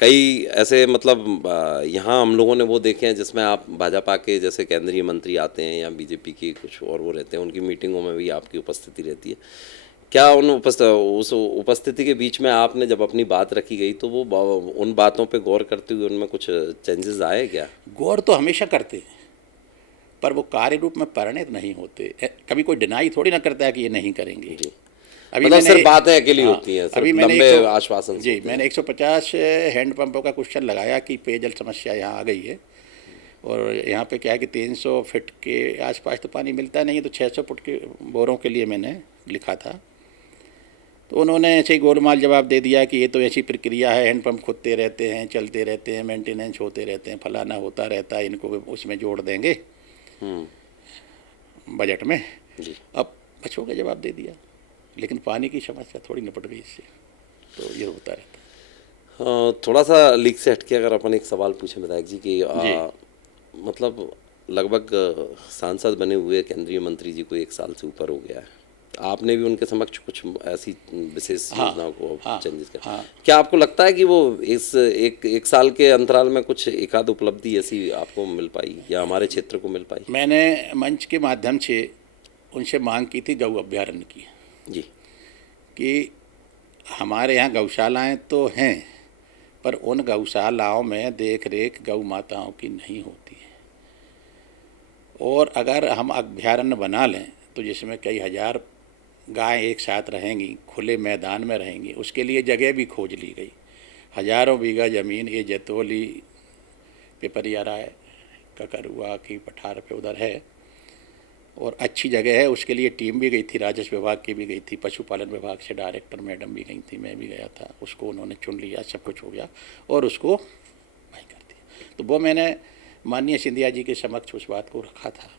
कई ऐसे मतलब यहाँ हम लोगों ने वो देखे हैं जिसमें आप भाजपा के जैसे केंद्रीय मंत्री आते हैं या बीजेपी की कुछ और वो रहते हैं, उनकी मीटिंगों में भी आपकी उपस्थिति रहती है। क्या उस उपस्थिति के बीच में आपने जब अपनी बात रखी गई तो वो उन बातों पे गौर करते हुए उनमें कुछ चेंजेस आए क्या? गौर तो हमेशा करते हैं पर वो कार्य रूप में परिणत नहीं होते। कभी कोई डिनाई थोड़ी ना करता है कि ये नहीं करेंगे। अभी मतलब सिर्फ बातें अकेली होती हैं, अभी लंबे आश्वासन जी मैंने 150 हैंडपंपों का क्वेश्चन लगाया कि पेयजल समस्या यहाँ आ गई है, और यहाँ पे क्या है कि 300 फीट के आसपास तो पानी मिलता नहीं है, तो 600 फुट के बोरों के लिए मैंने लिखा था। तो उन्होंने ऐसे ही गोलमाल जवाब दे दिया कि ये तो ऐसी प्रक्रिया है, हैंडपम्प खुदते रहते हैं, चलते रहते हैं, मेंटेनेंस होते रहते हैं, फलाना होता रहता है, इनको उसमें जोड़ देंगे बजट में। अब बच्चों का जवाब दे दिया, लेकिन पानी की समस्या थोड़ी निपट गई इससे, तो ये होता रहता है। हाँ, थोड़ा सा लीक से हटके अगर अपन एक सवाल पूछें विधायक जी कि मतलब लगभग सांसद बने हुए केंद्रीय मंत्री जी को 1 साल से ऊपर हो गया है, आपने भी उनके समक्ष कुछ ऐसी विशेष हाँ, योजनाओं को हाँ, चेंजेस कर, हाँ। क्या आपको लगता है कि वो इस एक साल के अंतराल में कुछ एकाध उपलब्धि ऐसी आपको मिल पाई या हमारे क्षेत्र को मिल पाई? मैंने मंच के माध्यम से उनसे मांग की थी गौ अभ्यारण्य की, जी। कि हमारे यहाँ गौशालाएं तो हैं, पर उन गौशालाओं में देख रेख गौ माताओं की नहीं होती है। और अगर हम अभ्यारण्य बना लें तो जिसमें कई हजार गायें एक साथ रहेंगी, खुले मैदान में रहेंगी, उसके लिए जगह भी खोज ली गई। हजारों बीघा ज़मीन ये जतोली, पिपरिया राय, ककरुआ की पठार पे उधर है, और अच्छी जगह है। उसके लिए टीम भी गई थी, राजस्व विभाग की भी गई थी, पशुपालन विभाग से डायरेक्टर मैडम भी गई थी, मैं भी गया था। उसको उन्होंने चुन लिया, सब कुछ हो गया और उसको वही कर दिया। तो वो मैंने माननीय सिंधिया जी के समक्ष उस बात को रखा था,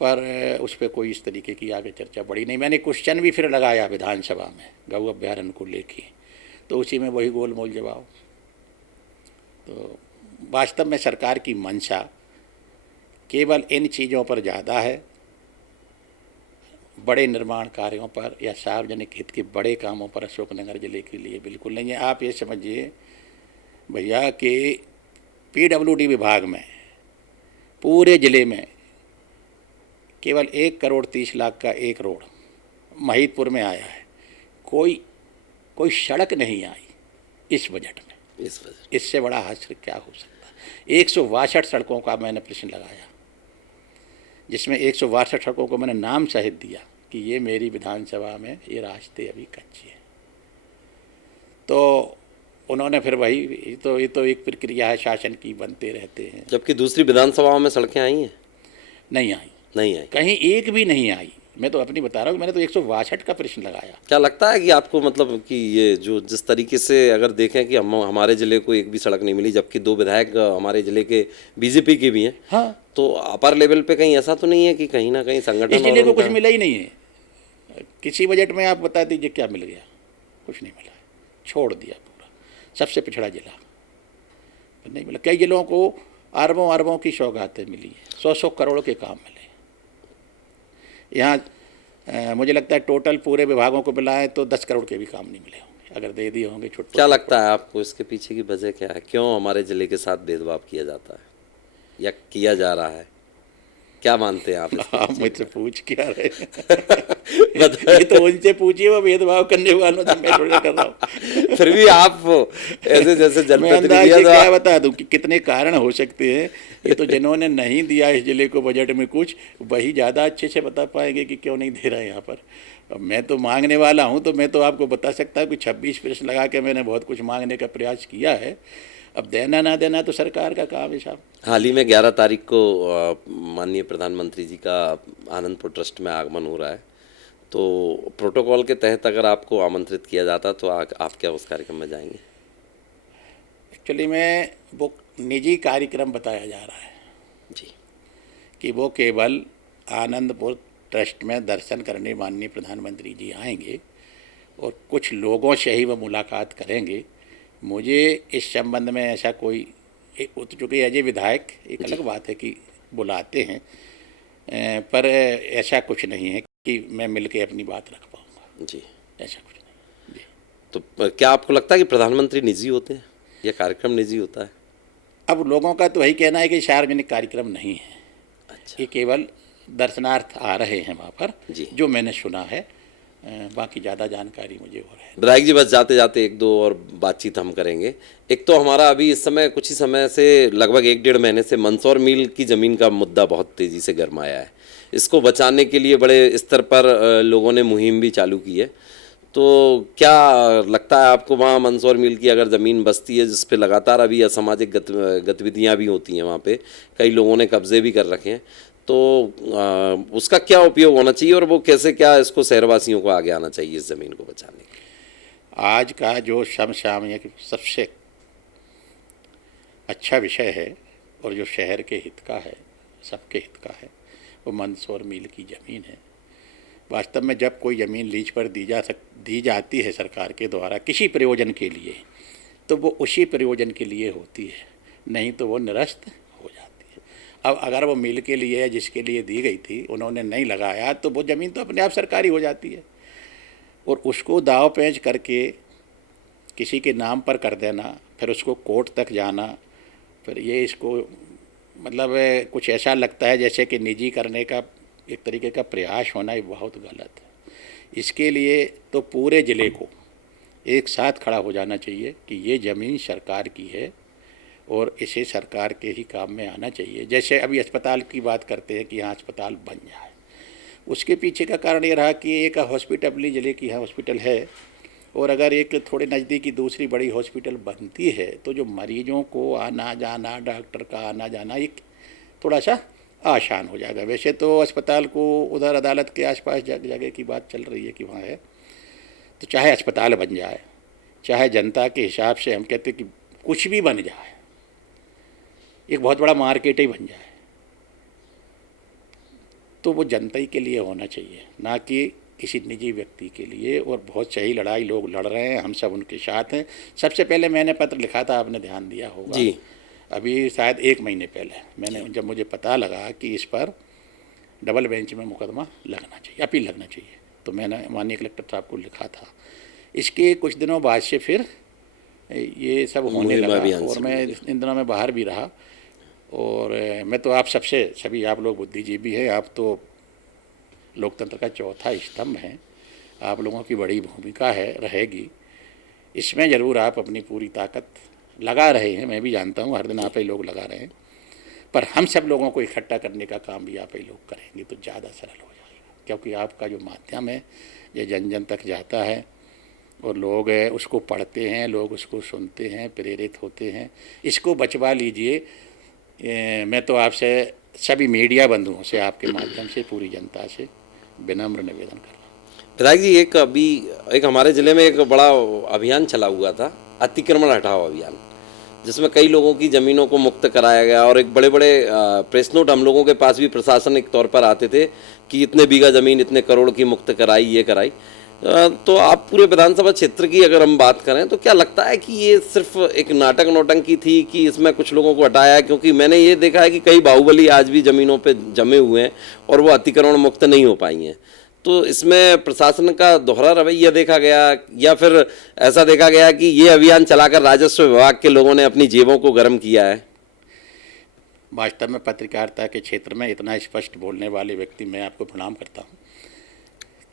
पर उस पर कोई इस तरीके की आगे चर्चा बढ़ी नहीं। मैंने क्वेश्चन भी फिर लगाया विधानसभा में गौ अभ्यारण्य को लेके, तो उसी में वही गोलमोल जवाब। तो वास्तव में सरकार की मंशा केवल इन चीज़ों पर ज़्यादा है, बड़े निर्माण कार्यों पर या सार्वजनिक हित के बड़े कामों पर अशोकनगर जिले के लिए बिल्कुल नहीं है। आप ये समझिए भैया कि पीडब्ल्यूडी विभाग में पूरे ज़िले में केवल 1,30,00,000 का एक रोड महिदपुर में आया है। कोई सड़क नहीं आई इस बजट में। इस वजह इससे बड़ा हास्य क्या हो सकता है। 162 सड़कों का मैंने प्रश्न लगाया, जिसमें 162 सड़कों को मैंने नाम सहित दिया कि ये मेरी विधानसभा में ये रास्ते अभी कच्चे हैं। तो उन्होंने फिर वही, ये तो एक प्रक्रिया है शासन की, बनते रहते हैं। जबकि दूसरी विधानसभाओं में सड़कें आई हैं? नहीं आई, नहीं आई। कहीं एक भी नहीं आई। मैं तो अपनी बता रहा हूँ, मैंने तो 162 का प्रश्न लगाया। क्या लगता है कि आपको, मतलब कि ये जो जिस तरीके से अगर देखें कि हमारे ज़िले को एक भी सड़क नहीं मिली, जबकि 2 विधायक हमारे ज़िले के बीजेपी के भी हैं, हाँ, तो अपर लेवल पे कहीं ऐसा तो नहीं है कि कहीं ना कहीं संगठन इस जिले और को कुछ उनका- मिला ही नहीं है। किसी बजट में आप बता दीजिए क्या मिल गया? कुछ नहीं मिला है, छोड़ दिया पूरा। सबसे पिछड़ा जिला, नहीं मिला। कई जिलों को अरबों अरबों की सौगातें मिली है, 100-100 करोड़ के काम मिले। यहाँ मुझे लगता है टोटल पूरे विभागों को मिलाएं तो 10 करोड़ के भी काम नहीं मिले होंगे, अगर दे दिए होंगे छुट। क्या लगता है आपको इसके पीछे की वजह क्या है? क्यों हमारे ज़िले के साथ भेदभाव किया जाता है या किया जा रहा है? क्या मानते हैं आप इसके आप पीछे? मुझसे पूछ क्या रहे ये तो उनसे पूछिए, वो भेदभाव करने वालों से, मैं थोड़ा कर रहा हूँ। फिर भी आप ऐसे जैसे मैं अंदाज जनप्रतिनिधि से हैं, क्या बता दूं कि कितने कारण हो सकते हैं। ये तो जिन्होंने नहीं दिया इस जिले को बजट में कुछ, वही ज़्यादा अच्छे से बता पाएंगे कि क्यों नहीं दे रहा है यहाँ पर। अब मैं तो मांगने वाला हूँ, तो मैं तो आपको बता सकता हूँ कि 26 प्रश्न लगा के मैंने बहुत कुछ मांगने का प्रयास किया है। अब देना ना देना तो सरकार का काम है साहब। हाल ही में 11 तारीख को माननीय प्रधानमंत्री जी का आनंदपुर ट्रस्ट में आगमन हो रहा है, तो प्रोटोकॉल के तहत अगर आपको आमंत्रित किया जाता तो आप क्या उस कार्यक्रम में जाएंगे? एक्चुअली में वो निजी कार्यक्रम बताया जा रहा है जी। कि वो केवल आनंदपुर ट्रस्ट में दर्शन करने माननीय प्रधानमंत्री जी आएंगे और कुछ लोगों से ही वो मुलाकात करेंगे। मुझे इस संबंध में ऐसा कोई, चूँकि एज ए विधायक एक अलग बात है कि बुलाते हैं, पर ऐसा कुछ नहीं है कि मैं मिलके अपनी बात रख पाऊँगा। जी। ऐसा कुछ नहीं जी। तो क्या आपको लगता है कि प्रधानमंत्री निजी होते हैं या कार्यक्रम निजी होता है? अब लोगों का तो वही कहना है कि सार्वजनिक कार्यक्रम नहीं है, अच्छा ये केवल दर्शनार्थ आ रहे हैं वहाँ पर, जी। जो मैंने सुना है। बाकी ज़्यादा जानकारी मुझे हो रहा है। विधायक जी, बस जाते जाते एक दो और बातचीत हम करेंगे। एक तो हमारा अभी इस समय कुछ ही समय से लगभग 1-1.5 महीने से मंदसौर मिल की ज़मीन का मुद्दा बहुत तेज़ी से गरमाया है। इसको बचाने के लिए बड़े स्तर पर लोगों ने मुहिम भी चालू की है। तो क्या लगता है आपको, वहाँ मंदसौर मिल की अगर ज़मीन बचती है जिस पे लगातार अभी असामाजिक गतिविधियाँ भी होती हैं, वहाँ पे कई लोगों ने कब्जे भी कर रखे हैं, तो उसका क्या उपयोग होना चाहिए और वो कैसे, क्या इसको शहरवासियों को आगे आना चाहिए इस ज़मीन को बचाने के लिए? आज का जो समसामयिक सबसे अच्छा विषय है और जो शहर के हित का है, सबके हित का है, वो मंदसौर मिल की ज़मीन है। वास्तव में जब कोई ज़मीन लीज पर दी जाती है सरकार के द्वारा किसी प्रयोजन के लिए, तो वो उसी प्रयोजन के लिए होती है, नहीं तो वो निरस्त हो जाती है। अब अगर वो मिल के लिए जिसके लिए दी गई थी उन्होंने नहीं लगाया तो वो ज़मीन तो अपने आप सरकारी हो जाती है, और उसको दाव पेंच करके किसी के नाम पर कर देना, फिर उसको कोर्ट तक जाना, फिर ये इसको मतलब कुछ ऐसा लगता है जैसे कि निजी करने का एक तरीके का प्रयास होना, ये बहुत गलत है। इसके लिए तो पूरे ज़िले को एक साथ खड़ा हो जाना चाहिए कि ये ज़मीन सरकार की है और इसे सरकार के ही काम में आना चाहिए। जैसे अभी अस्पताल की बात करते हैं कि यहाँ अस्पताल बन जाए, उसके पीछे का कारण ये रहा कि एक हॉस्पिटल अपनी ज़िले की यहाँ हॉस्पिटल है, और अगर एक थोड़े नज़दीकी दूसरी बड़ी हॉस्पिटल बनती है तो जो मरीजों को आना जाना, डॉक्टर का आना जाना एक थोड़ा सा आसान हो जाएगा। वैसे तो अस्पताल को उधर अदालत के आसपास जगह की बात चल रही है कि वहाँ है, तो चाहे अस्पताल बन जाए, चाहे जनता के हिसाब से हम कहते हैं कि कुछ भी बन जाए, एक बहुत बड़ा मार्केट ही बन जाए, तो वो जनता ही के लिए होना चाहिए, ना कि किसी निजी व्यक्ति के लिए। और बहुत सही लड़ाई लोग लड़ रहे हैं, हम सब उनके साथ हैं। सबसे पहले मैंने पत्र लिखा था, आपने ध्यान दिया होगा जी। अभी शायद 1 महीने पहले मैंने, जब मुझे पता लगा कि इस पर डबल बेंच में मुकदमा लगना चाहिए, अपील लगना चाहिए, तो मैंने माननीय कलेक्टर साहब को लिखा था। इसके कुछ दिनों बाद से फिर ये सब होने मुहिम लगा, अभियान और शुरू मैं हुआ। इन दिनों में बाहर भी रहा, और मैं तो आप सबसे, सभी आप लोग बुद्धिजीवी हैं, आप तो लोकतंत्र का चौथा स्तंभ हैं, आप लोगों की बड़ी भूमिका है, रहेगी। इसमें ज़रूर आप अपनी पूरी ताकत लगा रहे हैं, मैं भी जानता हूँ, हर दिन आप ही लोग लगा रहे हैं, पर हम सब लोगों को इकट्ठा करने का काम भी आप ही लोग करेंगे तो ज़्यादा सरल हो जाएगा, क्योंकि आपका जो माध्यम है ये जन जन तक जाता है, और लोग उसको पढ़ते हैं, लोग उसको सुनते हैं, प्रेरित होते हैं। इसको बचवा लीजिए। मैं तो आपसे, सभी मीडिया बंधुओं से, आपके माध्यम से पूरी जनता से विनम्र निवेदन कर रहा हूँ। विधायक जी, एक हमारे जिले में एक बड़ा अभियान चला हुआ था, अतिक्रमण हटाओ अभियान, जिसमें कई लोगों की ज़मीनों को मुक्त कराया गया, और एक बड़े बड़े प्रेस नोट हम लोगों के पास भी प्रशासनिक तौर पर आते थे कि इतने बीघा ज़मीन इतने करोड़ की मुक्त कराई, ये कराई। तो आप पूरे विधानसभा क्षेत्र की अगर हम बात करें तो क्या लगता है कि ये सिर्फ एक नाटक नौटंकी थी कि इसमें कुछ लोगों को हटाया है? क्योंकि मैंने ये देखा है कि कई बाहुबली आज भी ज़मीनों पे जमे हुए हैं और वो अतिक्रमण मुक्त नहीं हो पाई हैं। तो इसमें प्रशासन का दोहरा रवैया देखा गया, या फिर ऐसा देखा गया कि ये अभियान चलाकर राजस्व विभाग के लोगों ने अपनी जेबों को गर्म किया है? वास्तव में पत्रकारिता के क्षेत्र में इतना स्पष्ट बोलने वाले व्यक्ति, मैं आपको प्रणाम करता हूँ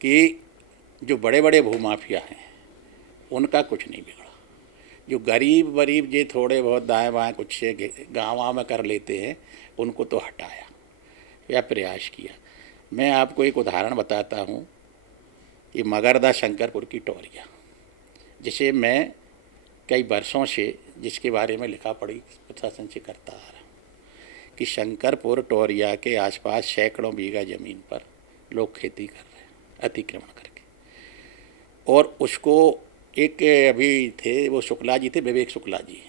कि जो बड़े बड़े भूमाफिया हैं उनका कुछ नहीं बिगड़ा। जो गरीब वरीब जे थोड़े बहुत दाएँ बाएँ कुछ से गाँव में कर लेते हैं, उनको तो हटाया या प्रयास किया। मैं आपको एक उदाहरण बताता हूँ कि मगरदा शंकरपुर की टोरिया, जिसे मैं कई वर्षों से, जिसके बारे में लिखा पढ़ी प्रशासन से करता आ रहा हूँ कि शंकरपुर टोरिया के आसपास सैकड़ों बीघा ज़मीन पर लोग खेती कर रहे हैं अतिक्रमण करके, और उसको एक अभी थे वो शुक्ला जी थे, विवेक शुक्ला जी,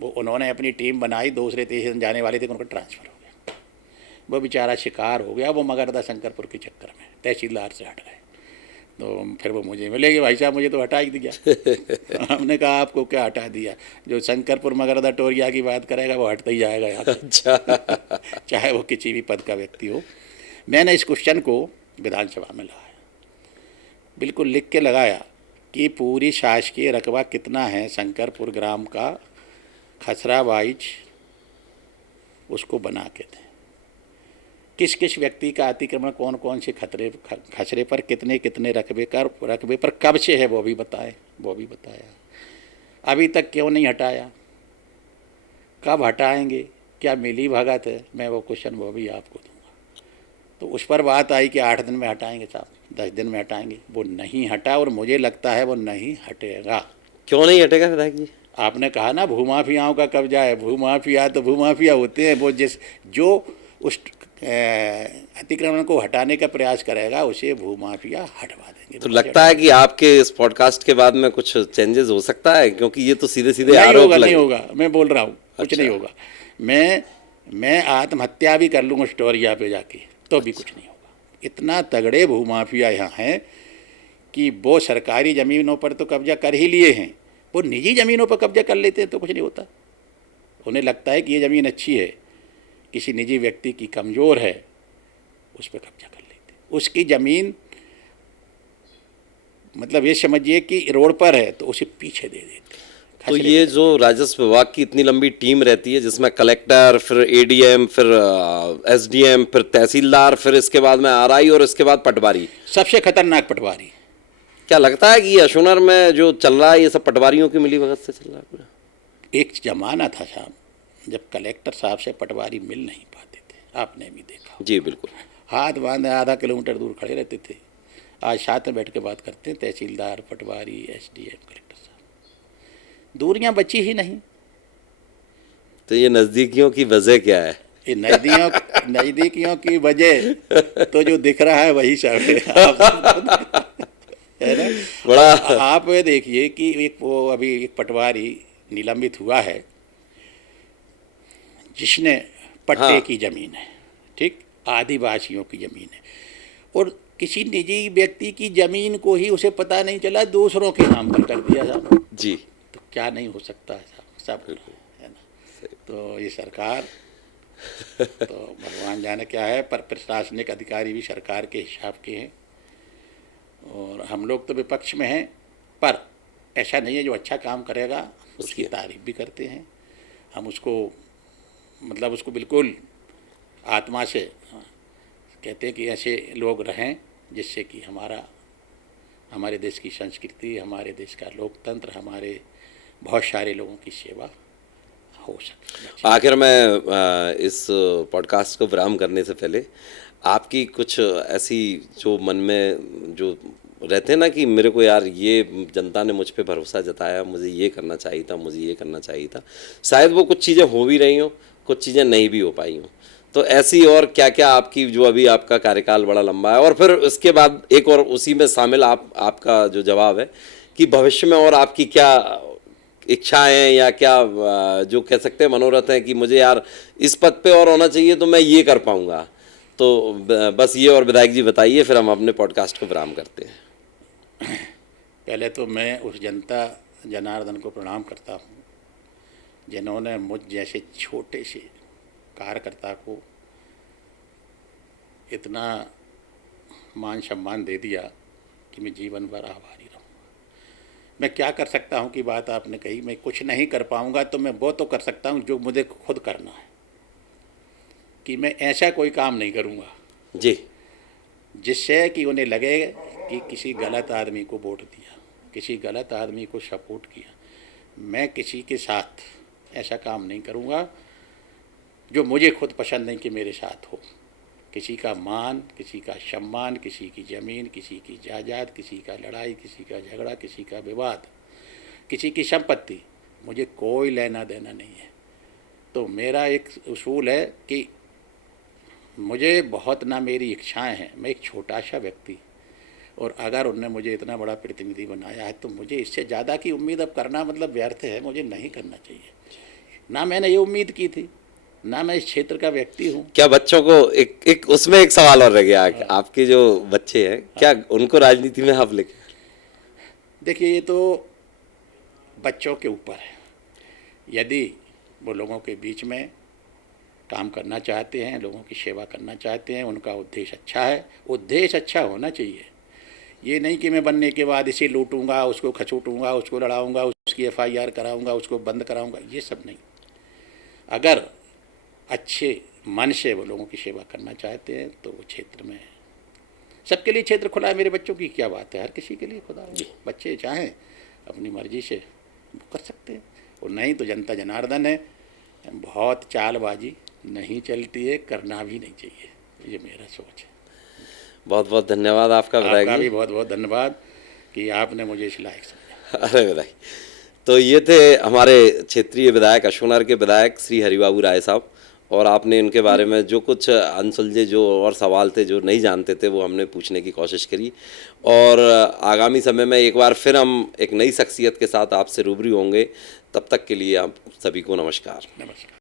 वो उन्होंने अपनी टीम बनाई, दूसरे देश जाने वाले थे, उनका ट्रांसफ़र हो गया, वो बेचारा शिकार हो गया। वो मगरदा शंकरपुर के चक्कर में तहसीलदार से हट गए, तो फिर वो मुझे मिले कि भाई साहब मुझे तो हटा ही दिया। हमने कहा आपको क्या हटा दिया? जो शंकरपुर मगरदा टोरिया की बात करेगा वो हटता ही जाएगा यहाँ से। अच्छा। चाहे वो किसी भी पद का व्यक्ति हो। मैंने इस क्वेश्चन को विधानसभा में लाया, बिल्कुल लिख के लगाया कि पूरी शासकीय रकबा कितना है शंकरपुर ग्राम का, खसरा वाइज उसको बना के दें, किस किस व्यक्ति का अतिक्रमण कौन कौन से खसरे पर कितने कितने रकबे पर कब से है वो भी बताए, वो भी बताया। अभी तक क्यों नहीं हटाया, कब हटाएंगे, क्या मिली भगत है, मैं वो क्वेश्चन वो भी आपको दूंगा। तो उस पर बात आई कि 8 दिन में हटाएंगे साहब, 10 दिन में हटाएंगे, वो नहीं हटा, और मुझे लगता है वो नहीं हटेगा। क्यों नहीं हटेगा विधायक जी? आपने कहा ना भूमाफियाओं का कब्जा है, भूमाफिया तो भूमाफिया होते हैं, वो जो उस अतिक्रमण को हटाने का प्रयास करेगा उसे भूमाफिया हटवा देंगे। तो लगता है कि आपके इस पॉडकास्ट के बाद में कुछ चेंजेस हो सकता है, क्योंकि ये तो सीधे सीधे नहीं आरोप होगा, लगे। नहीं होगा, मैं बोल रहा हूँ कुछ अच्छा। नहीं होगा। मैं आत्महत्या भी कर लूँगा स्टोरिया पे जाके, तो भी कुछ नहीं होगा। इतना तगड़े भूमाफिया यहाँ हैं कि वो सरकारी ज़मीनों पर तो कब्जा कर ही लिए हैं, वो निजी ज़मीनों पर कब्जा कर लेते हैं तो कुछ नहीं होता। उन्हें लगता है कि ये ज़मीन अच्छी है, किसी निजी व्यक्ति की कमज़ोर है उस पर कब्जा कर लेते, उसकी ज़मीन मतलब ये समझिए कि रोड पर है तो उसे पीछे दे देते। तो ये जो राजस्व विभाग की इतनी लंबी टीम रहती है जिसमें कलेक्टर, फिर एडीएम, फिर एसडीएम, फिर तहसीलदार, फिर इसके बाद में आरआई और इसके बाद पटवारी, सबसे खतरनाक पटवारी। क्या लगता है कि ये अशोनर में जो चल रहा है ये सब पटवारियों की मिलीभगत से चल रहा है पूरा? एक ज़माना था साहब जब कलेक्टर साहब से पटवारी मिल नहीं पाते थे, आपने भी देखा। जी बिल्कुल। हाथ बांधे आधा किलोमीटर दूर खड़े रहते थे। आज साथ में बैठ के बात करते हैं तहसीलदार, पटवारी, एसडीएम, कलेक्टर साहब। दूरियां बची ही नहीं। तो ये नज़दीकियों की वजह क्या है? ये नज़दीकियों की वजह तो जो दिख रहा है वही सब है ना। बड़ा आप ये देखिए कि वो अभी एक पटवारी निलंबित हुआ है जिसने पट्टे हाँ। की ज़मीन है, ठीक, आदिवासियों की ज़मीन है, और किसी निजी व्यक्ति की ज़मीन को ही उसे पता नहीं चला, दूसरों के नाम पर कर दिया साहब। जी। तो क्या नहीं हो सकता है साहब, सब है ना। तो ये सरकार तो भगवान जाने क्या है, पर प्रशासनिक अधिकारी भी सरकार के हिसाब के हैं और हम लोग तो विपक्ष में हैं, पर ऐसा नहीं है जो अच्छा काम करेगा उसकी तारीफ भी करते हैं हम। उसको मतलब उसको बिल्कुल आत्मा से कहते हैं कि ऐसे लोग रहें जिससे कि हमारे देश की संस्कृति, हमारे देश का लोकतंत्र, हमारे बहुत सारे लोगों की सेवा हो सके। आखिर में इस पॉडकास्ट को विराम करने से पहले आपकी कुछ ऐसी जो मन में जो रहते हैं ना कि मेरे को यार ये जनता ने मुझ पे भरोसा जताया, मुझे ये करना चाहिए था, मुझे ये करना चाहिए था, शायद वो कुछ चीज़ें हो भी रही हों, कुछ चीज़ें नहीं भी हो पाई हों, तो ऐसी और क्या क्या आपकी जो अभी आपका कार्यकाल बड़ा लंबा है और फिर उसके बाद एक और उसी में शामिल आपका जो जवाब है कि भविष्य में और आपकी क्या इच्छाएं या क्या जो कह सकते हैं मनोरथ हैं कि मुझे यार इस पद पे और होना चाहिए तो मैं ये कर पाऊंगा, तो बस ये और विधायक जी बताइए, फिर हम अपने पॉडकास्ट को विराम करते हैं। पहले तो मैं उस जनता जनार्दन को प्रणाम करता हूँ जिन्होंने मुझ जैसे छोटे से कार्यकर्ता को इतना मान सम्मान दे दिया कि मैं जीवन भर आभारी रहूँगा। मैं क्या कर सकता हूँ कि बात आपने कही, मैं कुछ नहीं कर पाऊँगा तो मैं वो तो कर सकता हूँ जो मुझे खुद करना है, कि मैं ऐसा कोई काम नहीं करूँगा जी जिससे कि उन्हें लगे कि किसी गलत आदमी को वोट दिया, किसी गलत आदमी को सपोर्ट किया। मैं किसी के साथ ऐसा काम नहीं करूँगा जो मुझे खुद पसंद नहीं कि मेरे साथ हो। किसी का मान, किसी का सम्मान, किसी की ज़मीन, किसी की जायदाद, किसी का लड़ाई, किसी का झगड़ा, किसी का विवाद, किसी की संपत्ति, मुझे कोई लेना देना नहीं है। तो मेरा एक उसूल है कि मुझे बहुत ना मेरी इच्छाएं हैं, मैं एक छोटा सा व्यक्ति, और अगर उनने मुझे इतना बड़ा प्रतिनिधि बनाया है तो मुझे इससे ज़्यादा की उम्मीद अब करना मतलब व्यर्थ है, मुझे नहीं करना चाहिए। ना मैंने ये उम्मीद की थी, ना मैं इस क्षेत्र का व्यक्ति हूँ। क्या बच्चों को एक उसमें एक सवाल और रह गया, आपके जो बच्चे हैं क्या उनको राजनीति में आप लेके? देखिए ये तो बच्चों के ऊपर है, यदि वो लोगों के बीच में काम करना चाहते हैं, लोगों की सेवा करना चाहते हैं, उनका उद्देश्य अच्छा है, उद्देश्य अच्छा होना चाहिए। ये नहीं कि मैं बनने के बाद इसे लूटूंगा, उसको खचूटूंगा, उसको लड़ाऊंगा, उसकी FIR कराऊंगा, उसको बंद कराऊंगा, ये सब नहीं। अगर अच्छे मन से वो लोगों की सेवा करना चाहते हैं तो वो क्षेत्र में सबके लिए क्षेत्र खुला है। मेरे बच्चों की क्या बात है, हर किसी के लिए खुदा है। बच्चे चाहें अपनी मर्जी से वो कर सकते हैं, और नहीं तो जनता जनार्दन है, बहुत चालबाजी नहीं चलती है, करना भी नहीं चाहिए, ये मेरा सोच है। बहुत बहुत धन्यवाद आपका विधायक जी। आपका भी बहुत बहुत धन्यवाद कि आपने मुझे इस लायक समझा। अरे विधायक, तो ये थे हमारे क्षेत्रीय विधायक अशोनर के विधायक श्री हरिबाबू राय साहब, और आपने इनके बारे में जो कुछ अनसुलझे जो और सवाल थे जो नहीं जानते थे वो हमने पूछने की कोशिश करी, और आगामी समय में एक बार फिर हम एक नई शख्सियत के साथ आपसे रूबरू होंगे। तब तक के लिए आप सभी को नमस्कार। नमस्कार।